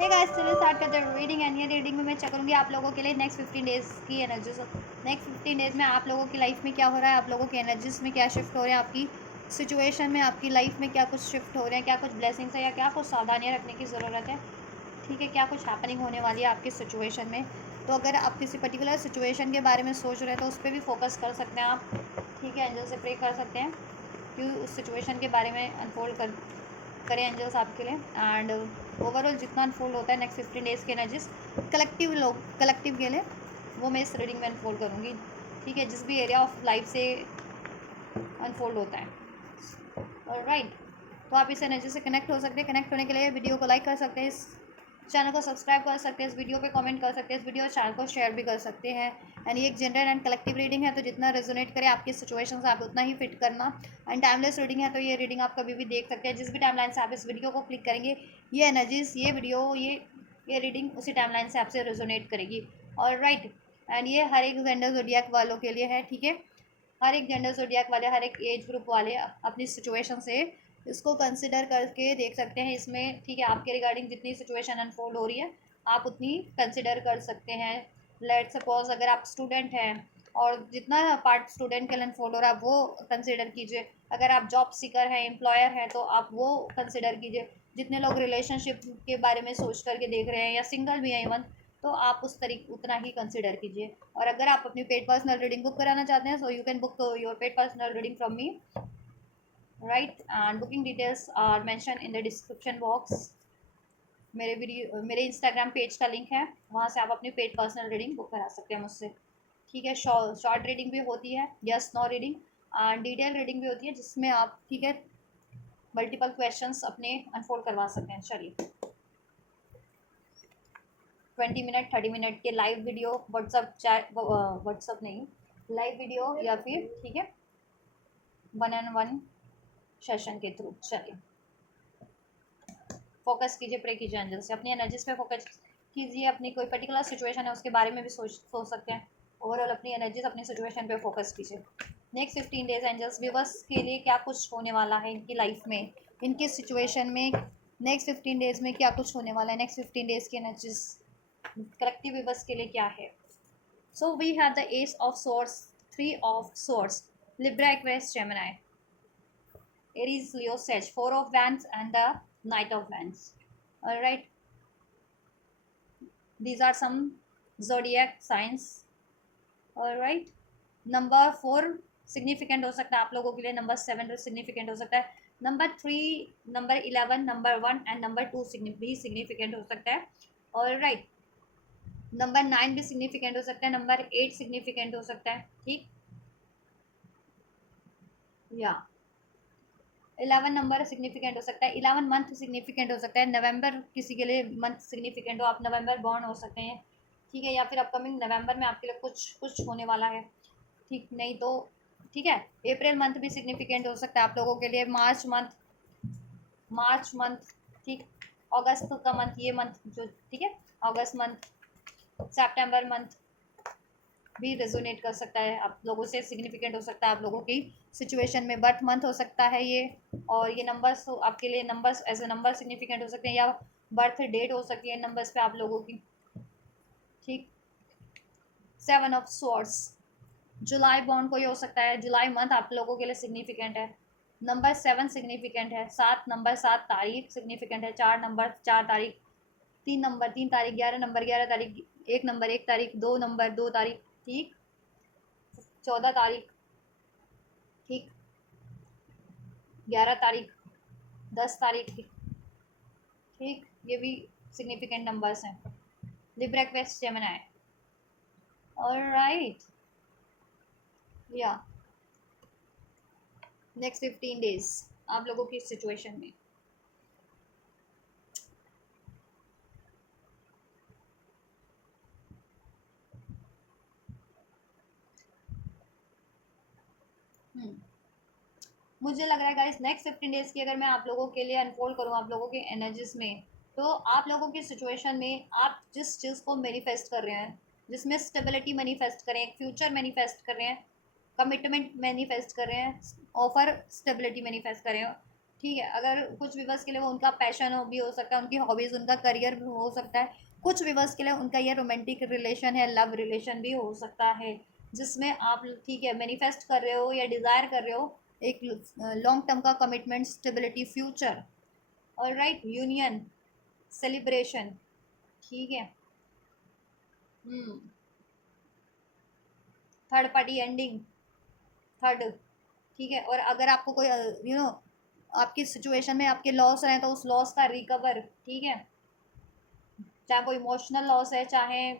Hey guys, चलिए start करते हैं रीडिंग। एंड ये रीडिंग में मैं चेक करूँगी आप लोगों के लिए नेक्स्ट 15 डेज़ की एनर्जीज। नेक्स्ट 15 डेज़ में आप लोगों की लाइफ में क्या हो रहा है, आप लोगों की एनर्जीज में क्या शिफ्ट हो रहे हैं, आपकी सिचुएशन में आपकी लाइफ में क्या कुछ शिफ्ट हो रहे हैं, क्या कुछ ब्लेसिंग्स है या क्या कुछ सावधानियाँ रखने की ज़रूरत है। ठीक है, क्या कुछ हैपनिंग होने वाली है आपकी सिचुएशन में। तो अगर आप किसी पर्टिकुलर सिचुएशन के बारे में सोच रहे हैं तो उस पर भी फोकस कर सकते हैं आप। ठीक है, एंजल से प्रे कर सकते हैं कि उस सिचुएशन के बारे में अनफोल्ड करें एंजल्स आपके लिए। एंड ओवरऑल जितना अनफोल्ड होता है नेक्स्ट 15 डेज़ के एनर्जीज कलेक्टिव के लिए, वो मैं इस रीडिंग में अनफोल्ड करूँगी। ठीक है, जिस भी एरिया ऑफ लाइफ से अनफोल्ड होता है। ऑलराइट, तो आप इस एनर्जी से कनेक्ट हो सकते हैं। कनेक्ट होने के लिए वीडियो को लाइक कर सकते हैं, इस चैनल को सब्सक्राइब कर सकते हैं, इस वीडियो पे कमेंट कर सकते हैं, इस वीडियो चैनल को शेयर भी कर सकते हैं। एंड ये एक जनरल एंड कलेक्टिव रीडिंग है, तो जितना रेजोनेट करे आपकी सिचुएशन से आप उतना ही फिट करना। एंड टाइमलेस रीडिंग है, तो ये रीडिंग आप कभी भी देख सकते हैं, जिस भी टाइमलाइन से आप इस वीडियो को क्लिक करेंगे ये एनर्जीज, ये वीडियो, ये रीडिंग उसी टाइमलाइन से आपसे रेजोनेट करेगी। ऑलराइट, एंड ये हर एक जेंडर ज़ोडिएक वालों के लिए है। ठीक है, हर एक जेंडर ज़ोडिएक वाले, हर एक एज ग्रुप वाले अपनी सिचुएशन से इसको कंसिडर करके देख सकते हैं इसमें। ठीक है, आपके रिगार्डिंग जितनी सिचुएशन अनफोल्ड हो रही है आप उतनी कंसिडर कर सकते हैं। लेट सपोज अगर आप स्टूडेंट हैं और जितना पार्ट स्टूडेंट के लिए अनफोल्ड हो रहा है वो कंसिडर कीजिए। अगर आप जॉब सीकर हैं, एम्प्लॉयर हैं, तो आप वो कंसिडर कीजिए। जितने लोग रिलेशनशिप के बारे में सोच करके देख रहे हैं या सिंगल भी हैं इवन, तो आप उस तरीके उतना ही कंसिडर कीजिए। और अगर आप अपनी पेड पर्सनल रीडिंग बुक कराना चाहते हैं, so you can book your paid personal reading from me, right. And booking details are mention in the description box. मेरे इंस्टाग्राम पेज का लिंक है, वहाँ से आप अपनी पेड पर्सनल रीडिंग बुक करा सकते हैं मुझसे। ठीक है, शॉर्ट रीडिंग भी होती है, yes no reading, and detail reading भी होती है जिसमें आप, ठीक है, मल्टीपल क्वेश्चंस अपने अनफोल्ड करवा सकते हैं। चलिए, 20 मिनट 30 मिनट के live video, WhatsApp chat, WhatsApp नहीं, लाइव वीडियो या फिर, ठीक है, 1-on-1 सेशन के थ्रू। चलिए, फोकस कीजिए, प्रे कीजिए एंजल से, अपनी एनर्जीज पे फोकस कीजिए। अपनी कोई पर्टिकुलर सिचुएशन है उसके बारे में भी सोच सकते हैं। ओवरऑल अपनी एनर्जीज अपनी सिचुएशन पे फोकस कीजिए। नेक्स्ट 15 डेज एंजल्स व्यूवर्स के लिए क्या कुछ होने वाला है इनकी लाइफ में, इनकी सिचुएशन में नेक्स्ट 15 डेज में क्या कुछ होने वाला है। नेक्स्ट 15 डेज की एनर्जीज कलेक्टिव व्यूवर्स के लिए क्या है। So we have the ace of swords, 3 of swords, Libra, Aquarius, Gemini, Aries, Leo, Sag, 4 of Wands and the Knight of Wands. Alright, these are some zodiac signs. Alright, number 4 significant हो सकता है आप लोगों के लिए, number 7 significant हो सकता है, number 3, number 11, number 1 and number 2 भी सिग्निफिकेंट हो सकता है। ऑलराइट, नंबर 9 भी सिग्निफिकेंट हो सकता है, नंबर 8 सिग्निफिकेंट हो सकता है। ठीक, या 11 नंबर सिग्निफिकेंट हो सकता है, 11 मंथ सिग्निफिकेंट हो सकता है, नवंबर किसी के लिए मंथ सिग्निफिकेंट हो, आप नवंबर बॉर्न हो सकते हैं। ठीक है, या फिर अपकमिंग नवंबर में आपके लिए कुछ कुछ होने वाला है। ठीक, नहीं तो ठीक है, अप्रैल मंथ भी सिग्निफिकेंट हो सकता है आप लोगों के लिए, मार्च मंथ, ठीक, अगस्त का मंथ, ये मंथ जो, ठीक है, अगस्त मंथ, सितंबर मंथ भी रेजोनेट कर सकता है आप लोगों से, सिग्निफिकेंट हो सकता है आप लोगों की सिचुएशन में। बर्थ मंथ हो सकता है ये, और ये नंबर्स आपके लिए numbers as a number significant हो सकते हैं, या बर्थ डेट हो सकती है नंबर्स पे आप लोगों की। ठीक, 7 ऑफ स्वॉर्ड्स, जुलाई बॉन्ड कोई हो सकता है, जुलाई मंथ आप लोगों के लिए सिग्निफिकेंट है। नंबर 7 सिग्निफिकेंट है, 7 नंबर, 7 तारीख सिग्निफिकेंट है, 4 नंबर, 4 तारीख, 3 नंबर, 3 तारीख, 11 नंबर, 11 तारीख, 1 नंबर, 1 तारीख, 2 नंबर, 2 तारीख, ठीक, 14 तारीख, ठीक, 11 तारीख, 10 तारीख, ठीक, ये भी सिग्निफिकेंट नंबर्स हैं। Libra, Aquarius, Gemini. ऑलराइट, या नेक्स्ट 15 डेज आप लोगों की सिचुएशन में मुझे लग रहा है गाइस, नेक्स्ट 15 डेज की अगर मैं आप लोगों के लिए अनफोल्ड करूँ आप लोगों के एनर्जीज में, तो आप लोगों की सिचुएशन में आप जिस चीज़ को मैनिफेस्ट कर रहे हैं, जिसमें स्टेबिलिटी मैनिफेस्ट करें, एक फ्यूचर मैनिफेस्ट कर रहे हैं, कमिटमेंट मैनिफेस्ट कर रहे हैं, ऑफर स्टेबिलिटी मैनिफेस्ट कर रहे हैं, ठीक है, अगर कुछ व्यूवर्स के लिए वो उनका पैशन हो भी हो सकता है, उनकी हॉबीज़, उनका करियर भी हो सकता है। कुछ व्यूवर्स के लिए उनका ये रोमांटिक रिलेशन है, लव रिलेशन भी हो सकता है, जिसमें आप ठीक है मैनिफेस्ट कर रहे हो या डिज़ायर कर रहे हो एक लॉन्ग टर्म का कमिटमेंट, स्टेबिलिटी, फ्यूचर, और राइट, यूनियन, सेलिब्रेशन। ठीक है। Hmm. Third party ending, third. ठीक है, और अगर आपको कोई आपकी सिचुएशन में आपके लॉस हैं तो उस लॉस का रिकवर, ठीक है, चाहे कोई इमोशनल लॉस है, चाहे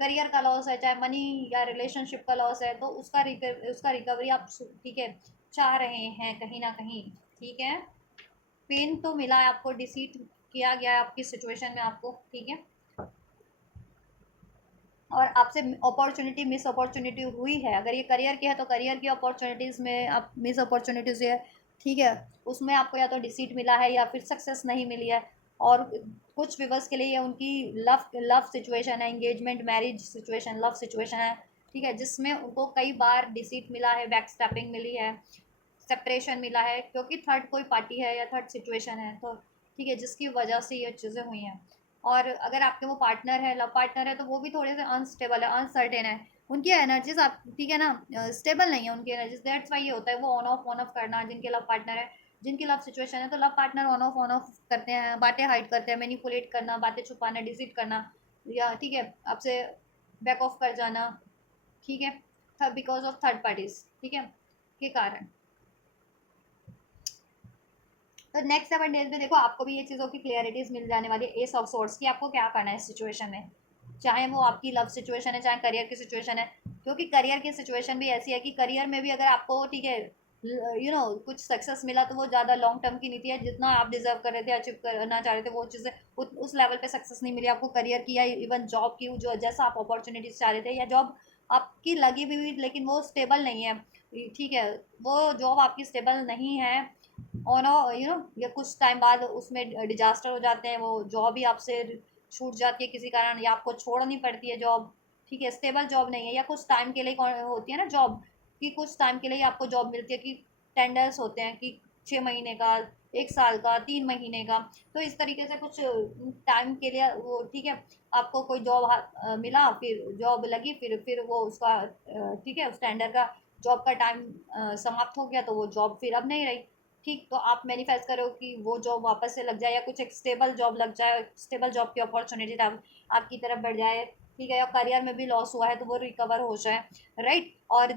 करियर का लॉस है, चाहे मनी या रिलेशनशिप का लॉस है, तो उसका रिकवरी आप ठीक है चाह रहे हैं कहीं ना कहीं। ठीक है, पेन तो मिला है आपको, डिसीट किया गया है आपकी सिचुएशन में आपको, ठीक है, और आपसे अपॉर्चुनिटी मिस अपॉर्चुनिटी हुई है। अगर ये करियर की है तो करियर की अपॉर्चुनिटीज़ में आप मिस अपॉर्चुनिटीज़ है, ठीक है, उसमें आपको या तो डिसीट मिला है या फिर सक्सेस नहीं मिली है। और कुछ व्यूवर्स के लिए ये उनकी लव लव सिचुएशन है, engagement, marriage situation, love situation है, ठीक है, जिसमें उनको कई बार डिसीट मिला है, बैक स्टैपिंग मिली है, सेपरेशन मिला है, क्योंकि थर्ड कोई पार्टी है या थर्ड सिचुएशन है, तो ठीक है, जिसकी वजह से ये चीज़ें हुई हैं। और अगर आपके वो पार्टनर है, लव पार्टनर है, तो वो भी थोड़े से अनस्टेबल है, अनसर्टेन है, उनकी एनर्जीज आप ठीक है ना, स्टेबल नहीं है उनकी एनर्जीज, दैट्स वाई ये होता है वो ऑन ऑफ करना। जिनके लव पार्टनर है, जिनकी लव सिचुएशन है, तो लव पार्टनर ऑन ऑफ करते हैं, बातें हाइड करते हैं, मैनिपुलेट करना, बातें छुपाना, डिसीट करना, या ठीक है आपसे बैक ऑफ कर जाना, ठीक है, बिकॉज ऑफ थर्ड पार्टीज, ठीक है, के कारण। तो नेक्स्ट 7 डेज में देखो आपको भी ये चीज़ों की क्लियरिटीज मिल जाने वाली है, एस ऑफ सोर्ट्स की, आपको क्या करना है इस सिचुएशन में, चाहे वो आपकी लव सिचुएशन है, चाहे करियर की सिचुएशन है। क्योंकि करियर की सिचुएशन भी ऐसी है कि करियर में भी अगर आपको ठीक है कुछ सक्सेस मिला, तो वो ज़्यादा लॉन्ग टर्म की नीति है, जितना आप डिजर्व कर रहे थे, अचीव करना चाह रहे थे, वो चीज़ें उस लेवल पे सक्सेस नहीं मिली आपको करियर की, या इवन जॉब की, जो जैसा आप अपॉर्चुनिटीज चाह रहे थे, या जॉब आपकी लगी भी हुई लेकिन वो स्टेबल नहीं है, ठीक है, वो जॉब आपकी स्टेबल नहीं है, और या कुछ टाइम बाद उसमें डिजास्टर हो जाते हैं, वो जॉब ही आपसे छूट जाती है किसी कारण, या आपको छोड़नी पड़ती है जॉब, ठीक है, स्टेबल जॉब नहीं है, या कुछ टाइम के लिए होती है ना जॉब, कि कुछ टाइम के लिए आपको जॉब मिलती है, कि टेंडर्स होते हैं कि 6 महीने का, 1 साल का, 3 महीने का, तो इस तरीके से कुछ टाइम के लिए वो ठीक है, आपको कोई जॉब मिला, फिर जॉब लगी, फिर वो उसका ठीक है उस टेंडर का जॉब का टाइम समाप्त हो गया, तो वो जॉब फिर अब नहीं रही। ठीक, तो आप मैनिफेस्ट करो कि वो जॉब वापस से लग जाए, या कुछ एक स्टेबल जॉब लग जाए, स्टेबल जॉब की अपॉर्चुनिटी आपकी तरफ बढ़ जाए, ठीक है, या करियर में भी लॉस हुआ है तो वो रिकवर हो जाए, राइट। और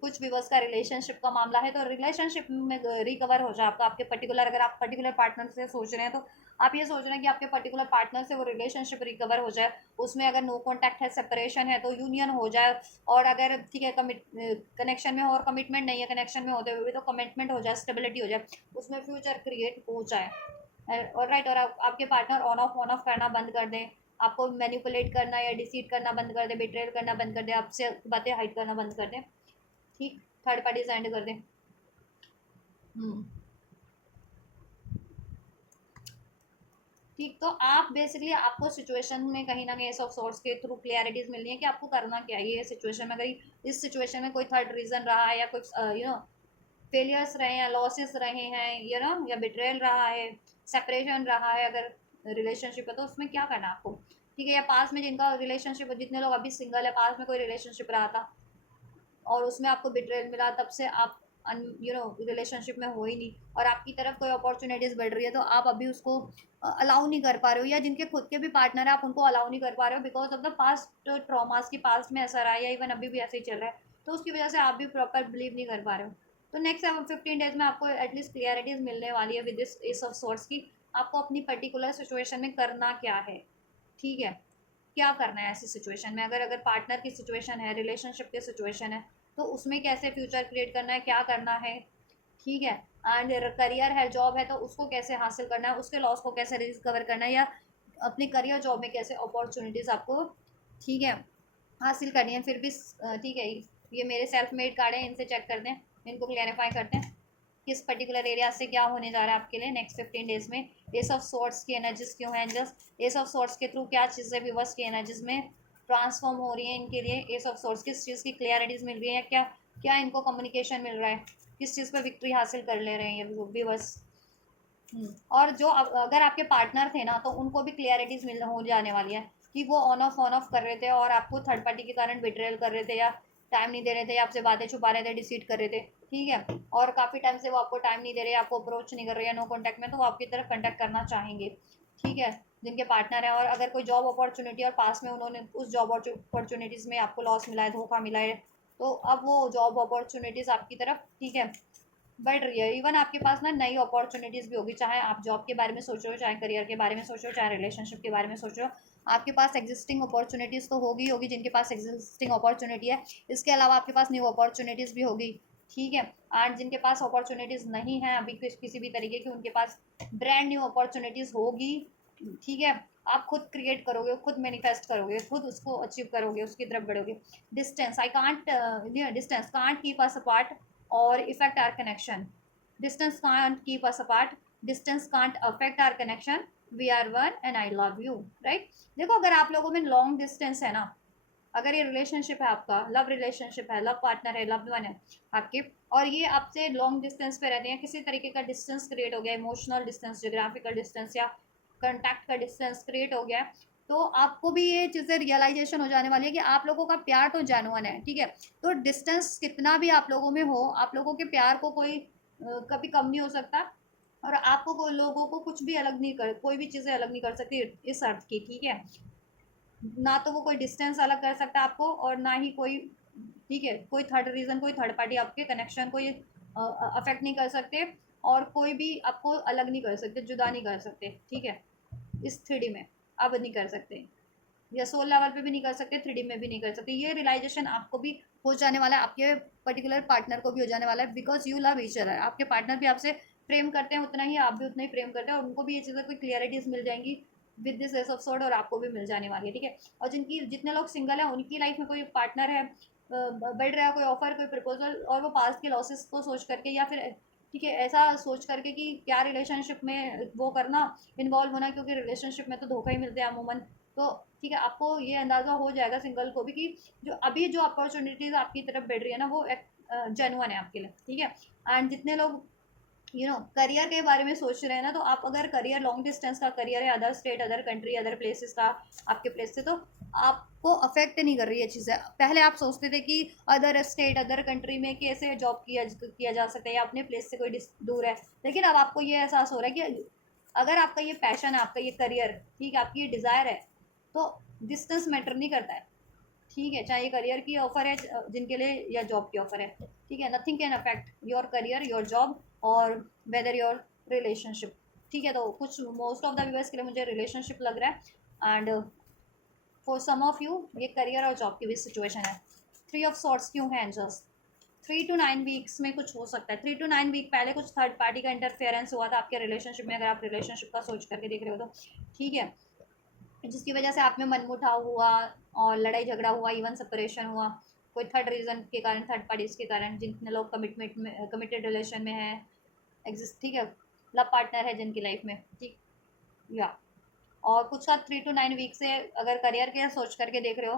कुछ व्यूवर्स का रिलेशनशिप का मामला है, तो रिलेशनशिप में रिकवर हो जाए आपका, आपके पर्टिकुलर, अगर आप पर्टिकुलर पार्टनर से सोच रहे हैं, तो आप ये सोच रहे हैं कि आपके पर्टिकुलर पार्टनर से वो रिलेशनशिप रिकवर हो जाए, उसमें अगर नो कॉन्टैक्ट है, सेपरेशन है, तो यूनियन हो जाए, और अगर ठीक है कनेक्शन में हो और कमिटमेंट नहीं है, कनेक्शन में होते हुए भी तो कमिटमेंट हो जाए, स्टेबिलिटी हो जाए, उसमें फ्यूचर क्रिएट हो जाए, और राइट, और आपके पार्टनर ऑन ऑफ करना बंद कर दें, आपको मैनिपुलेट करना या डिसीट करना बंद कर दे, बिट्रेल करना बंद कर दे, आपसे बातें हाइड करना बंद कर दें, ठीक, थर्ड पार्टी एंड कर दें। हम्म। ठीक, तो आप बेसिकली आपको सिचुएशन में कहीं ना कहीं एस ऑफ सोर्स के थ्रू क्लियरिटीज मिल रही है कि आपको करना क्या है ये सिचुएशन में, अगर इस सिचुएशन में कोई थर्ड रीजन रहा है, या कुछ फेलियर्स रहे हैं, या लॉसेस रहे हैं, या बिट्रेयल रहा है, सेपरेशन रहा है, अगर रिलेशनशिप है तो उसमें क्या करना है आपको, ठीक है, या पास में जिनका रिलेशनशिप, जितने लोग अभी सिंगल है, पास में कोई रिलेशनशिप रहा था और उसमें आपको बिट्रेयल मिला, तब से आप रिलेशनशिप में हो ही नहीं, और आपकी तरफ कोई अपॉर्चुनिटीज़ बढ़ रही है, तो आप अभी उसको अलाउ नहीं कर पा रहे हो, या जिनके खुद के भी पार्टनर है आप उनको अलाउ नहीं कर पा रहे हो, because of the past traumas की, पास्ट में ऐसा रहा है, या इवन अभी भी ऐसे ही चल रहा है, तो उसकी वजह से आप भी प्रॉपर बिलीव नहीं कर पा रहे हो। तो नेक्स्ट 15 डेज में आपको एटलीस्ट क्लियरिटीज मिलने वाली है with this S of source की, आपको अपनी पर्टिकुलर सिचुएशन में करना क्या है, ठीक है, क्या करना है ऐसी सिचुएशन में, अगर अगर पार्टनर की सिचुएशन है, रिलेशनशिप की सिचुएशन है, तो उसमें कैसे फ्यूचर क्रिएट करना है, क्या करना है, ठीक है, एंड करियर है, जॉब है, तो उसको कैसे हासिल करना है, उसके लॉस को कैसे रिकवर करना है, या अपने करियर जॉब में कैसे अपॉर्चुनिटीज़ आपको ठीक है हासिल करनी है, फिर भी ठीक है, ये मेरे सेल्फ मेड कार्ड है, इनसे चेक करते हैं, इनको क्लैरिफाई करते हैं किस पर्टिकुलर एरिया से क्या होने जा रहा है आपके लिए नेक्स्ट 15 डेज में, एस ऑफ सोर्ट्स की एनर्जीज क्यों है, जस्ट एस ऑफ सोर्ट्स के थ्रू क्या चीज़ें व्यूवर्स की एनर्जीज में ट्रांसफॉर्म हो रही है इनके लिए, एस ऑफ सोर्ट्स किस चीज़ की क्लियरिटीज मिल रही है, क्या क्या इनको कम्युनिकेशन मिल रहा है, किस चीज़ पर विक्ट्री हासिल कर ले रहे हैं ये व्यूवर्स, और जो अगर आपके पार्टनर थे ना, तो उनको भी क्लियरिटीज मिल हो जाने वाली है कि वो ऑन ऑफ कर रहे थे और आपको थर्ड पार्टी के कारण बिट्रेयल कर रहे थे, या टाइम नहीं दे रहे थे, या आपसे बातें छुपा रहे थे, डिसीट कर रहे थे। ठीक है, और काफ़ी टाइम से वो आपको टाइम नहीं दे रहे, आपको अप्रोच नहीं कर रहे, या नो कॉन्टैक्ट में, तो वो आपकी तरफ कॉन्टैक्ट करना चाहेंगे। ठीक है, जिनके पार्टनर है, और अगर कोई जॉब अपॉर्चुनिटी और पास में उन्होंने उस जॉब अपॉर्चुनिटीज़ में आपको लॉस मिला है, धोखा मिला है, तो अब वो जॉब अपॉर्चुनिटीज़ आपकी तरफ, ठीक है, बढ़ रही है। इवन आपके पास ना नई अपॉर्चुनिटीज़ भी होगी, चाहे आप जॉब के बारे में सोच रहे हो, चाहे करियर के बारे में सोच रहे हो, चाहे रिलेशनशिप के बारे में सोच रहे हो, आपके पास एग्जिस्टिंग अपॉर्चुनिटीज़ तो होगी होगी, जिनके पास एग्जिस्टिंग अपॉर्चुनिटी है। इसके अलावा आपके पास न्यू अपॉर्चुनिटीज़ भी होगी। ठीक है, और जिनके पास अपॉर्चुनिटीज़ नहीं है अभी किसी भी तरीके की, उनके पास ब्रांड न्यू अपॉर्चुनिटीज़ होगी। ठीक है, आप खुद क्रिएट करोगे, खुद मैनिफेस्ट करोगे, खुद उसको अचीव करोगे, उसकी तरफ बढ़ोगे। Distance I can't distance can't keep us apart or affect our connection. Distance can't keep us apart. Distance can't affect our connection. We are one and I love you. Right? देखो, अगर आप लोगों में long distance है ना, अगर ये relationship है आपका, लव रिलेशनशिप है, लव पार्टनर है, लव वन है आपके, और ये आपसे लॉन्ग डिस्टेंस पे रहते हैं, किसी तरीके का डिस्टेंस क्रिएट हो गया, इमोशनल डिस्टेंस, जोग्राफिकल डिस्टेंस, या कंटेक्ट का डिस्टेंस क्रिएट हो गया, तो आपको भी ये चीज़ें रियलाइजेशन हो जाने वाली है कि आप लोगों का प्यार तो जेन्युइन है। ठीक है, तो डिस्टेंस कितना भी आप लोगों में हो, आप लोगों के प्यार को कोई कभी कम नहीं हो सकता, और आपको लोगों को कुछ भी अलग नहीं कर, कोई भी चीज़ें अलग नहीं कर सकती इस अर्थ की। ठीक है, ना तो वो कोई डिस्टेंस अलग कर सकता है आपको, और ना ही कोई, ठीक है, कोई थर्ड रीज़न, कोई थर्ड पार्टी आपके कनेक्शन को ये अफेक्ट नहीं कर सकते, और कोई भी आपको अलग नहीं कर सकते, जुदा नहीं कर सकते। ठीक है, इस 3D में अब नहीं कर सकते, या सोल लेवल पे भी नहीं कर सकते, 3D में भी नहीं कर सकते। ये रियलाइजेशन आपको भी हो जाने वाला है, आपके पर्टिकुलर पार्टनर को भी हो जाने वाला है, because you love each other. आपके पार्टनर भी आपसे प्रेम करते हैं उतना ही, आप भी उतना ही प्रेम करते हैं, और उनको भी ये चीज़ें कोई क्लियरिटीज मिल जाएंगी with this S of sword, और आपको भी मिल जाने वाली है। ठीक है, और जितने लोग सिंगल हैं, उनकी लाइफ में कोई पार्टनर है, बढ़ रहा है, कोई ऑफर, कोई प्रपोजल, और वो पास्ट के लॉसेस को सोच करके, या फिर ठीक है ऐसा सोच करके कि क्या रिलेशनशिप में वो करना, इन्वॉल्व होना, क्योंकि रिलेशनशिप में तो धोखा ही मिलते हैं अमूमन। तो ठीक है, आपको ये अंदाज़ा हो जाएगा सिंगल को भी कि जो अभी जो अपॉर्चुनिटीज़ आपकी तरफ बढ़ रही है ना, वो जेन्युइन है आपके लिए। ठीक है, एंड जितने लोग करियर के बारे में सोच रहे हैं ना, तो आप अगर करियर लॉन्ग डिस्टेंस का करियर है, other state, other country, other places का आपके प्लेस से, तो आपको अफेक्ट नहीं कर रही है चीज़ें। पहले आप सोचते थे कि अदर स्टेट, अदर कंट्री में कैसे जॉब किया जा सकता है, या अपने प्लेस से कोई दूर है, लेकिन अब आपको ये एहसास हो रहा है कि अगर आपका ये पैशन है, आपका ये करियर, ठीक है, आपकी ये डिज़ायर है, तो डिस्टेंस मैटर नहीं करता है। ठीक है, चाहे ये करियर की ऑफर है जिनके लिए, या जॉब की ऑफर है। ठीक है, nothing can affect your career, your job, और वेदर योर रिलेशनशिप। ठीक है, तो कुछ मोस्ट ऑफ द व्यूअर्स के लिए मुझे रिलेशनशिप लग रहा है, and for some of you ये करियर और जॉब की भी सिचुएशन है। 3 ऑफ सॉर्ट्स क्यों है एंजल्स? 3 to 9 वीक्स में कुछ हो सकता है। 3 to 9 वीक पहले कुछ थर्ड पार्टी का इंटरफेरेंस हुआ था आपके रिलेशनशिप में, अगर आप रिलेशनशिप का सोच करके देख रहे हो तो। ठीक है, जिसकी वजह से आप में मनमुटाव हुआ, और लड़ाई झगड़ा हुआ, इवन सेपरेशन हुआ, कोई थर्ड रीज़न के कारण, थर्ड पार्टीज के कारण, जितने लोग कमिटमेंट में, कमिटेड रिलेशन में है, एग्जिस्ट, ठीक है, लव पार्टनर है जिनकी लाइफ में। ठीक, या और कुछ का 3 to 9 वीक से अगर करियर के सोच करके देख रहे हो,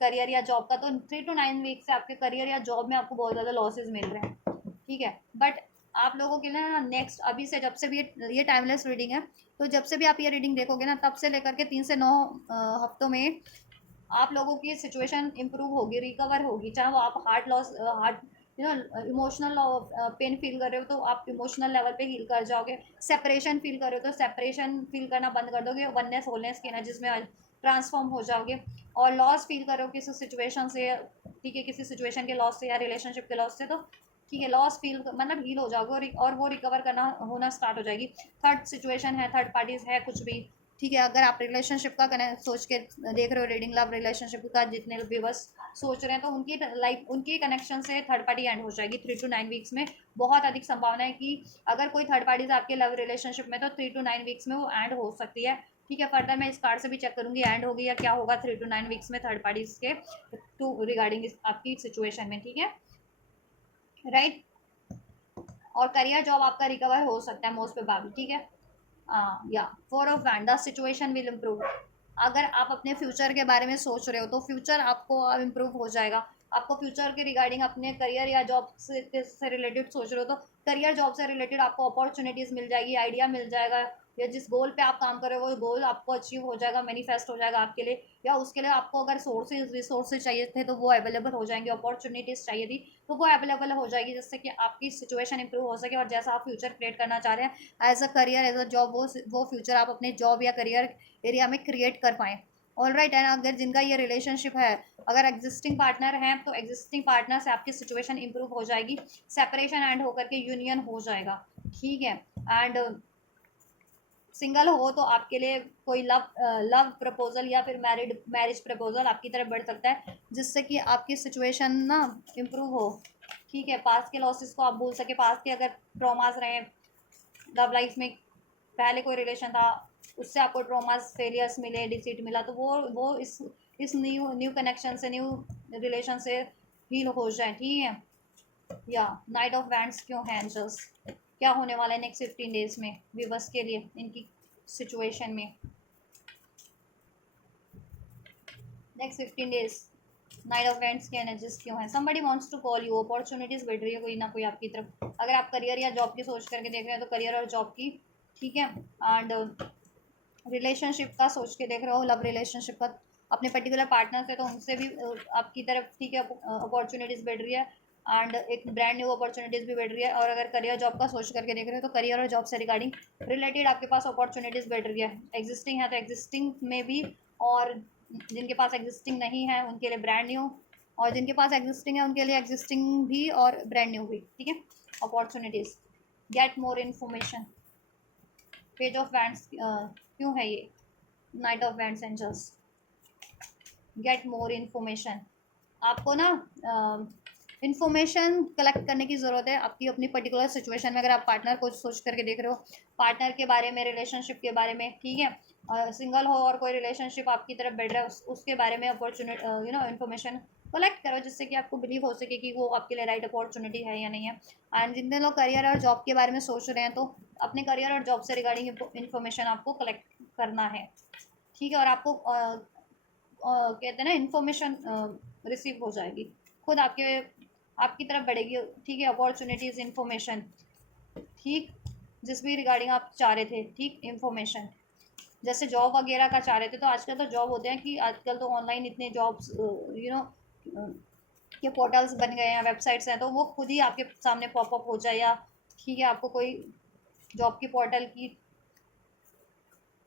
करियर या जॉब का, तो 3 to 9 वीक से आपके करियर या जॉब में आपको बहुत ज़्यादा लॉसेज मिल रहे हैं। ठीक है, बट आप लोगों के लिए ना नेक्स्ट, अभी से जब से भी ये टाइमलेस रीडिंग है, तो जब से भी आप ये रीडिंग देखोगे ना, तब से लेकर के 3 से 9 हफ्तों में आप लोगों की सिचुएशन इंप्रूव होगी, रिकवर होगी। चाहे वो आप heart loss, heart emotional pain feel कर रहे हो, तो आप इमोशनल लेवल पे हील कर जाओगे। सेपरेशन फील कर रहे हो, तो सेपरेशन फील करना बंद कर दोगे, वननेस होलनेस की एनर्जीज में ट्रांसफॉर्म हो जाओगे। और लॉस फील करो किसी सिचुएशन से, ठीक है, किसी सिचुएशन के लॉस से, या रिलेशनशिप के लॉस से, तो ठीक है, लॉस फील मतलब हील हो जाओगे, और वो रिकवर करना होना स्टार्ट हो जाएगी। थर्ड सिचुएशन है, थर्ड पार्टीज है, कुछ भी, ठीक है, अगर आप रिलेशनशिप का सोच के देख रहे हो रीडिंग, लव रिलेशनशिप का जितने भी बस सोच रहे हैं, तो उनकी लाइफ, उनके कनेक्शन से थर्ड पार्टी एंड हो जाएगी 3 to 9 वीक्स में। बहुत अधिक संभावना है कि अगर कोई थर्ड पार्टी आपके लव रिलेशनशिप में, तो 3 to 9 वीक्स में वो एंड हो सकती है। ठीक है, फर्दर मैं इस कार्ड से भी चेक करूंगी एंड होगी या क्या होगा 3 to 9 वीक्स में थर्ड पार्टीज के टू रिगार्डिंग आपकी सिचुएशन में। ठीक है, राइट, और करियर जॉब आपका रिकवर हो सकता है मोस्ट प्रोबेबली। ठीक है, या 4 of Wands, the situation will improve. अगर आप अपने फ्यूचर के बारे में सोच रहे हो, तो फ्यूचर आपको अब इम्प्रूव हो जाएगा। आपको फ्यूचर के रिगार्डिंग अपने करियर या जॉब से रिलेटेड सोच रहे हो तो करियर जॉब से रिलेटेड आपको अपॉर्चुनिटीज़ मिल जाएगी, आइडिया मिल जाएगा, या जिस गोल पे आप काम कर रहे हो वो गोल आपको अचीव हो जाएगा, मैनिफेस्ट हो जाएगा आपके लिए, या उसके लिए आपको अगर सोर्सेज रिसोर्सेज चाहिए थे तो वो अवेलेबल हो जाएंगे, अपॉर्चुनिटीज़ चाहिए थी तो वो अवेलेबल हो जाएगी, जिससे कि आपकी सिचुएशन इंप्रूव हो सके और जैसा आप फ्यूचर क्रिएट करना चाह रहे हैं as a career as a job, वो फ्यूचर आप अपने जॉब या करियर एरिया में क्रिएट कर पाएँ। All right. एंड अगर जिनका ये रिलेशनशिप है, अगर एग्जिस्टिंग पार्टनर हैं तो एग्जिस्टिंग पार्टनर से आपकी सिचुएशन इंप्रूव हो जाएगी, सेपरेशन एंड होकर के यूनियन हो जाएगा, ठीक है। एंड सिंगल हो तो आपके लिए कोई लव प्रपोजल या फिर मैरिज प्रपोजल आपकी तरफ बढ़ सकता है, जिससे कि आपकी सिचुएशन ना इम्प्रूव हो, ठीक है। पास्ट के लॉसेस को आप भूल सके, पास्ट के अगर ट्रॉमास रहे लव लाइफ में, पहले कोई रिलेशन था उससे आपको ट्रॉमास फेलियर्स मिले, डिसीट मिला, तो वो इस न्यू न्यू कनेक्शन से, न्यू रिलेशन से हील हो जाए, ठीक है। या नाइट ऑफ वैंड्स क्यों है एंजल्स, क्या होने वाला है नेक्स्ट 15 डेज में विवर्स के लिए इनकी सिचुएशन में, next 15 days knight of wands की एनर्जीज क्यों है। Somebody wants to call you, opportunities बढ़ रही है कोई ना कोई आपकी तरफ, अगर आप करियर या जॉब की सोच करके देख रहे हैं तो करियर और जॉब की, ठीक है। एंड रिलेशनशिप का सोच के देख रहे हो, लव रिलेशनशिप का अपने पर्टिकुलर पार्टनर से, तो उनसे भी आपकी तरफ, ठीक है, अपॉर्चुनिटीज़ बढ़ रही है एंड एक ब्रांड न्यू अपॉर्चुनिटीज़ भी बढ़ रही है। और अगर करियर जॉब का सोच करके देख रहे हो तो करियर और जॉब से रिगार्डिंग रिलेटेड आपके पास अपॉर्चुनिटीज़ बढ़ रही है, एग्जिस्टिंग है तो एग्जिस्टिंग में भी, और जिनके पास एग्जिस्टिंग नहीं है उनके लिए ब्रांड न्यू, और जिनके पास एग्जिस्टिंग है उनके लिए एग्जिस्टिंग भी और ब्रांड न्यू भी, ठीक है। Opportunities, get more information, page of wands क्यों है ये, knight of wands angels, get more information, आपको ना इन्फॉर्मेशन कलेक्ट करने की ज़रूरत है आपकी अपनी पर्टिकुलर सिचुएशन में। अगर आप पार्टनर को सोच करके देख रहे हो, पार्टनर के बारे में, रिलेशनशिप के बारे में, ठीक है, सिंगल हो और कोई रिलेशनशिप आपकी तरफ बढ़ रहा है, उसके बारे में अपॉर्चुनिटी इन्फॉर्मेशन कलेक्ट करो, जिससे कि आपको बिलीव हो सके कि वो आपके लिए राइट अपॉर्चुनिटी है या नहीं है। एंड जितने लोग करियर और जॉब के बारे में सोच रहे हैं तो अपने करियर और जॉब से रिगार्डिंग इन्फॉर्मेशन आपको कलेक्ट करना है, ठीक है। और आपको कहते हैं ना इन्फॉर्मेशन रिसीव हो जाएगी, खुद आपकी तरफ बढ़ेगी, ठीक है। अपॉर्चुनिटीज़, इन्फॉर्मेशन, ठीक, जिस भी रिगार्डिंग आप चाह रहे थे, ठीक, इन्फॉर्मेशन, जैसे जॉब वगैरह का चाह रहे थे तो आजकल तो जॉब होते हैं कि आजकल तो ऑनलाइन इतने जॉब्स के पोर्टल्स बन गए हैं, वेबसाइट्स हैं, तो वो खुद ही आपके सामने पॉपअप हो जाए, या ठीक है आपको कोई जॉब की पोर्टल की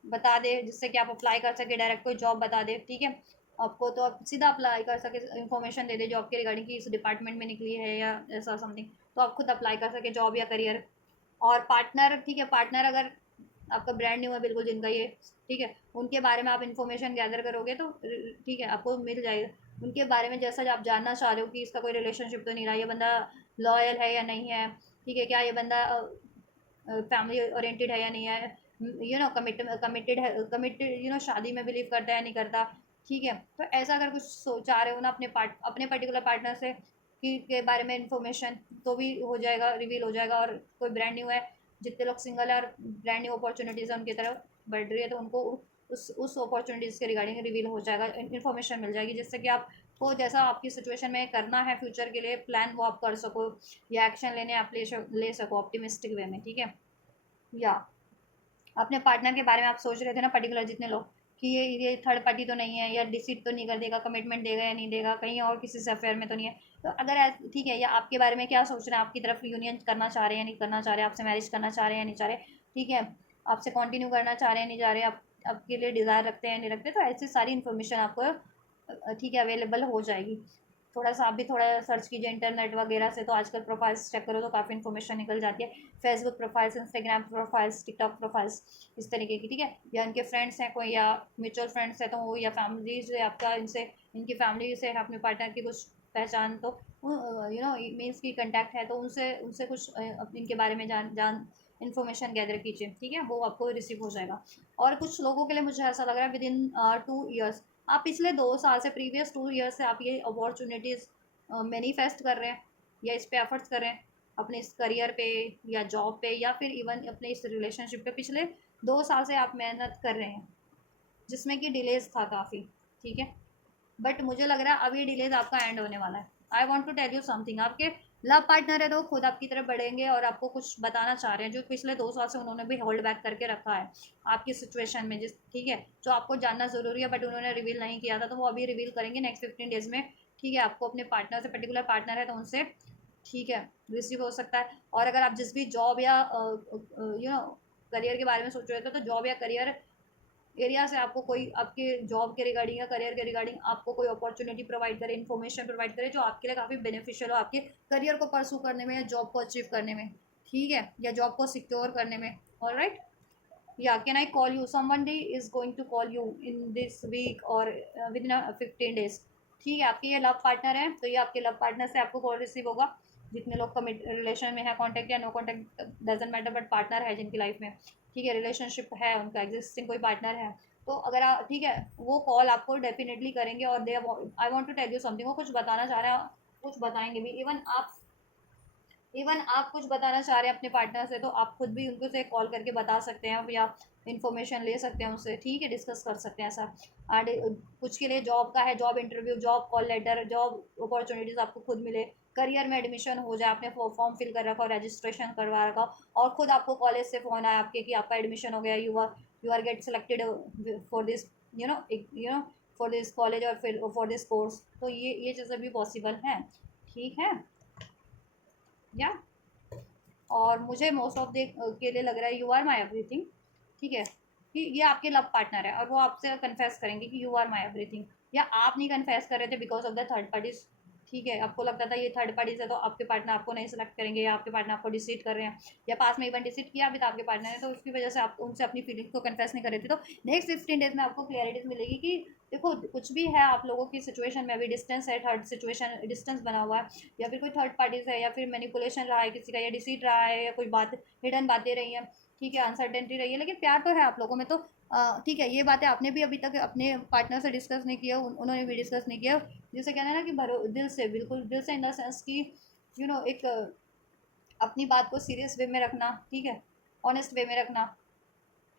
बता दे जिससे कि आप अप्लाई कर सके, डायरेक्ट कोई जॉब बता दे, ठीक है आपको, तो आप सीधा अप्लाई कर सके, इन्फॉर्मेशन दे दे जॉब के रिगार्डिंग कि इस डिपार्टमेंट में निकली है या ऐसा समथिंग, तो आप खुद अप्लाई कर सके जॉब या करियर। और पार्टनर, ठीक है, पार्टनर अगर आपका ब्रांड न्यू है बिल्कुल जिनका ये, ठीक है, उनके बारे में आप इन्फॉर्मेशन गैदर करोगे तो ठीक है आपको मिल जाएगा उनके बारे में, जैसा आप जानना चाह रहे हो कि इसका कोई रिलेशनशिप तो नहीं रहा, ये बंदा लॉयल है या नहीं है, ठीक है, क्या ये बंदा फैमिली ओरिएंटेड है या नहीं है, कमिटेड है, कमिटेड शादी में बिलीव करता है या नहीं करता, ठीक है। तो ऐसा अगर कुछ चाह रहे हो ना अपने पर्टिकुलर पार्टनर से कि के बारे में इंफॉर्मेशन, तो भी हो जाएगा, रिवील हो जाएगा। और कोई ब्रांड न्यू है, जितने लोग सिंगल है और ब्रांड न्यू अपॉर्चुनिटीज़ है उनकी तरफ बढ़ रही है, तो उनको उस अपॉर्चुनिटीज़ के रिगार्डिंग रिवील हो जाएगा, इन्फॉर्मेशन मिल जाएगी, जिससे कि आप को जैसा आपकी सिचुएशन में करना है फ्यूचर के लिए प्लान, वो आप कर सको, या एक्शन लेने आप ले सको ऑप्टिमिस्टिक वे में, ठीक है। या अपने पार्टनर के बारे में आप सोच रहे थे ना पर्टिकुलर जितने लोग कि ये थर्ड पार्टी तो नहीं है, या डिसीट तो नहीं कर देगा, कमिटमेंट देगा या नहीं देगा, कहीं और किसी से अफेयर में तो नहीं है, तो अगर ठीक है, या आपके बारे में क्या सोच रहे हैं, आपकी तरफ यूनियन करना चाह रहे हैं या नहीं करना चाह रहे, आपसे मैरिज करना चाह रहे हैं या नहीं चाह रहे, ठीक है, आपसे कंटिन्यू करना चाह रहे हैं नहीं चाह रहे, आप आपके लिए डिज़ायर रखते हैं नहीं रखते, तो ऐसी सारी इन्फॉर्मेशन आपको ठीक है अवेलेबल हो जाएगी। थोड़ा सा आप भी थोड़ा सर्च कीजिए इंटरनेट वगैरह से, तो आजकल प्रोफाइल्स चेक करो तो काफ़ी इन्फॉर्मेशन निकल जाती है, Facebook profiles, Instagram profiles, TikTok profiles, इस तरीके की, ठीक है। या इनके फ्रेंड्स हैं कोई, या म्यूचुअल फ्रेंड्स हैं तो वो, या फैमिली से आपका इनसे, इनकी फैमिली से अपने पार्टनर की कुछ पहचान, तो मीन्स की कंटेक्ट है, तो उनसे उनसे कुछ इनके बारे में जान इन्फॉर्मेशन गैदर कीजिए, ठीक है, वो आपको रिसीव हो जाएगा। और कुछ लोगों के लिए मुझे ऐसा लग रहा है विद इन 2 ईयर्स, आप पिछले 2 साल से, प्रीवियस 2 ईयर्स से आप ये अपॉर्चुनिटीज़ मैनिफेस्ट कर रहे हैं, या इस पे एफर्ट्स कर रहे हैं, अपने इस करियर पे या जॉब पे, या फिर इवन अपने इस रिलेशनशिप पे पिछले 2 साल से आप मेहनत कर रहे हैं, जिसमें कि डिलेज था काफ़ी, ठीक है। बट मुझे लग रहा है अब ये डिलेज आपका एंड होने वाला है, I want to tell you something, आपके लव पार्टनर है तो खुद आपकी तरफ बढ़ेंगे और आपको कुछ बताना चाह रहे हैं, जो पिछले 2 साल से उन्होंने भी होल्ड बैक करके रखा है आपकी सिचुएशन में, जिस ठीक है, जो आपको जानना ज़रूरी है बट उन्होंने रिवील नहीं किया था, तो वो अभी रिवील करेंगे नेक्स्ट 15 डेज में। ठीक है, आपको अपने पार्टनर से, पर्टिकुलर पार्टनर है तो उनसे, ठीक है, रिसीव हो सकता है। और अगर आप जिस भी जॉब या करियर के बारे में सोच रहे थे, तो जॉब या करियर एरिया से आपको कोई आपके जॉब के रिगार्डिंग या करियर के रिगार्डिंग आपको कोई अपॉर्चुनिटी प्रोवाइड करे, इन्फॉर्मेशन प्रोवाइड करे, जो आपके लिए काफ़ी बेनिफिशियल हो आपके करियर को परसू करने में या जॉब को अचीव करने में, ठीक है, या जॉब को सिक्योर करने में। ऑलराइट, या can I call you, somebody is going to call you in this week और विद इन 15 डेज। ठीक है, आपके ये लव पार्टनर है, तो ये आपके लव पार्टनर से आपको कॉल रिसीव होगा। जितने लोग कमिट रिलेशन में है, कॉन्टैक्ट या no contact doesn't matter, but partner है जिनकी लाइफ में, ठीक है, रिलेशनशिप है उनका, एग्जिस्टिंग कोई पार्टनर है, तो अगर आप, ठीक है, वो कॉल आपको डेफिनेटली करेंगे और दे, I want to tell you something, वो कुछ बताना चाह रहे हैं, कुछ बताएंगे भी। इवन आप कुछ बताना चाह रहे हैं अपने पार्टनर से, तो आप खुद भी उनको से कॉल करके बता सकते हैं या इन्फॉर्मेशन ले सकते हैं उससे, ठीक है, डिस्कस कर सकते हैं ऐसा। एंड कुछ के लिए जॉब का है, job interview, job call letter, job opportunities आपको खुद मिले, करियर में एडमिशन हो जाए, आपने फॉर्म फिल कर रखा हो, रजिस्ट्रेशन करवा रखा हो, और खुद आपको कॉलेज से फ़ोन आया आपके कि आपका एडमिशन हो गया, you are get selected for this, for this college और फिर फॉर दिस कोर्स, तो ये चीज़ें भी पॉसिबल हैं, ठीक है, या। और मुझे मोस्ट ऑफ द के लिए लग रहा है यू आर माई एवरीथिंग, ठीक है, कि ये आपके लव पार्टनर है और वो आपसे कन्फेस करेंगे कि यू आर माई एवरीथिंग, या आप नहीं कन्फेस कर रहे थे because of the third parties, ठीक है, आपको लगता था ये थर्ड पार्टीज है तो आपके पार्टनर आपको नहीं सेलेक्ट करेंगे, या आपके पार्टनर आपको डिसीट कर रहे हैं, या पास में इवन डिसीट किया भी था आपके पार्टनर ने, तो उसकी वजह से आप उनसे अपनी फीलिंग्स को कन्फेस नहीं कर रहे थे। तो नेक्स्ट 15 डेज में आपको क्लियरिटीज मिलेगी कि देखो, कुछ भी है आप लोगों की सिचुएशन में, अभी डिस्टेंस है, थर्ड सिचुएशन डिस्टेंस बना हुआ है, या फिर कोई थर्ड पार्टीज है, या फिर मैनिपुलेशन रहा है किसी का, या डिसीट रहा है, या कोई बात हिडन बातें रही हैं, ठीक है, अनसर्टेनिटी रही है, लेकिन प्यार तो है आप लोगों में। तो ठीक है, ये बातें आपने भी अभी तक अपने पार्टनर से डिस्कस नहीं किया, उन्होंने भी डिस्कस नहीं किया, जिसे कहना है ना कि भरो दिल से, बिल्कुल दिल से, इन द सेंस कि एक अपनी बात को सीरियस वे में रखना, ठीक है, ऑनेस्ट वे में रखना,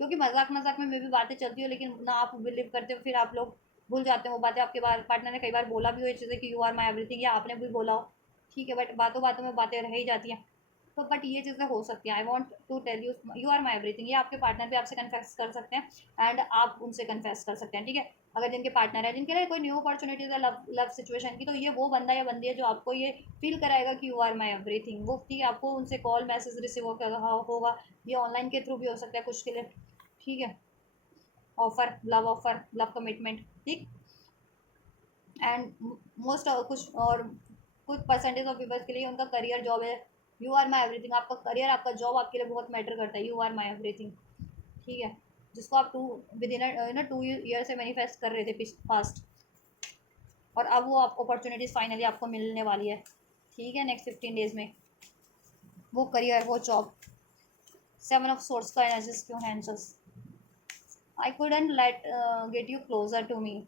क्योंकि मजाक मजाक में भी बातें चलती हो, लेकिन ना आप बिलीव करते हो, फिर आप लोग भूल जाते हो वो बातें, आपके पार्टनर ने कई बार बोला भी हो ये चीज़ें कि यू आर माई एवरीथिंग, या आपने भी बोला हो, ठीक है, बट बातों बातों में बातें रह ही जाती हैं। तो बट ये चीज़ें हो सकती हैं, I want to tell you you are my everything, ये आपके पार्टनर भी आपसे कन्फेस कर सकते हैं एंड आप उनसे कन्फेस कर सकते हैं, ठीक है। अगर जिनके पार्टनर है, जिनके लिए कोई न्यू अपॉर्चुनिटीज है लव लव सिचुएशन की, तो ये वो बंदा या बंदी है जो आपको ये फील कराएगा कि यू आर माई एवरीथिंग, वो, ठीक है, आपको उनसे कॉल मैसेज रिसीव होगा, ये ऑनलाइन के थ्रू भी हो सकता है कुछ के लिए, ठीक है, ऑफर, लव कमिटमेंट, ठीक। एंड मोस्ट कुछ और कुछ परसेंटेज ऑफ पीपल्स के लिए उनका करियर जॉब है, यू आर माई एवरीथिंग, आपका करियर, आपका जॉब आपके लिए बहुत मैटर करता है, यू आर माई एवरीथिंग, ठीक है, जिसको आप विद इन 2 ईयर से मैनिफेस्ट कर रहे थे पास्ट, और अब वो आप अपॉर्चुनिटीज़ फाइनली आपको मिलने वाली है, ठीक है, नेक्स्ट 15 डेज में, वो करियर, वो जॉब। 7 ऑफ सोर्स का एनर्जीज क्यों है angels? I couldn't let get you closer to me.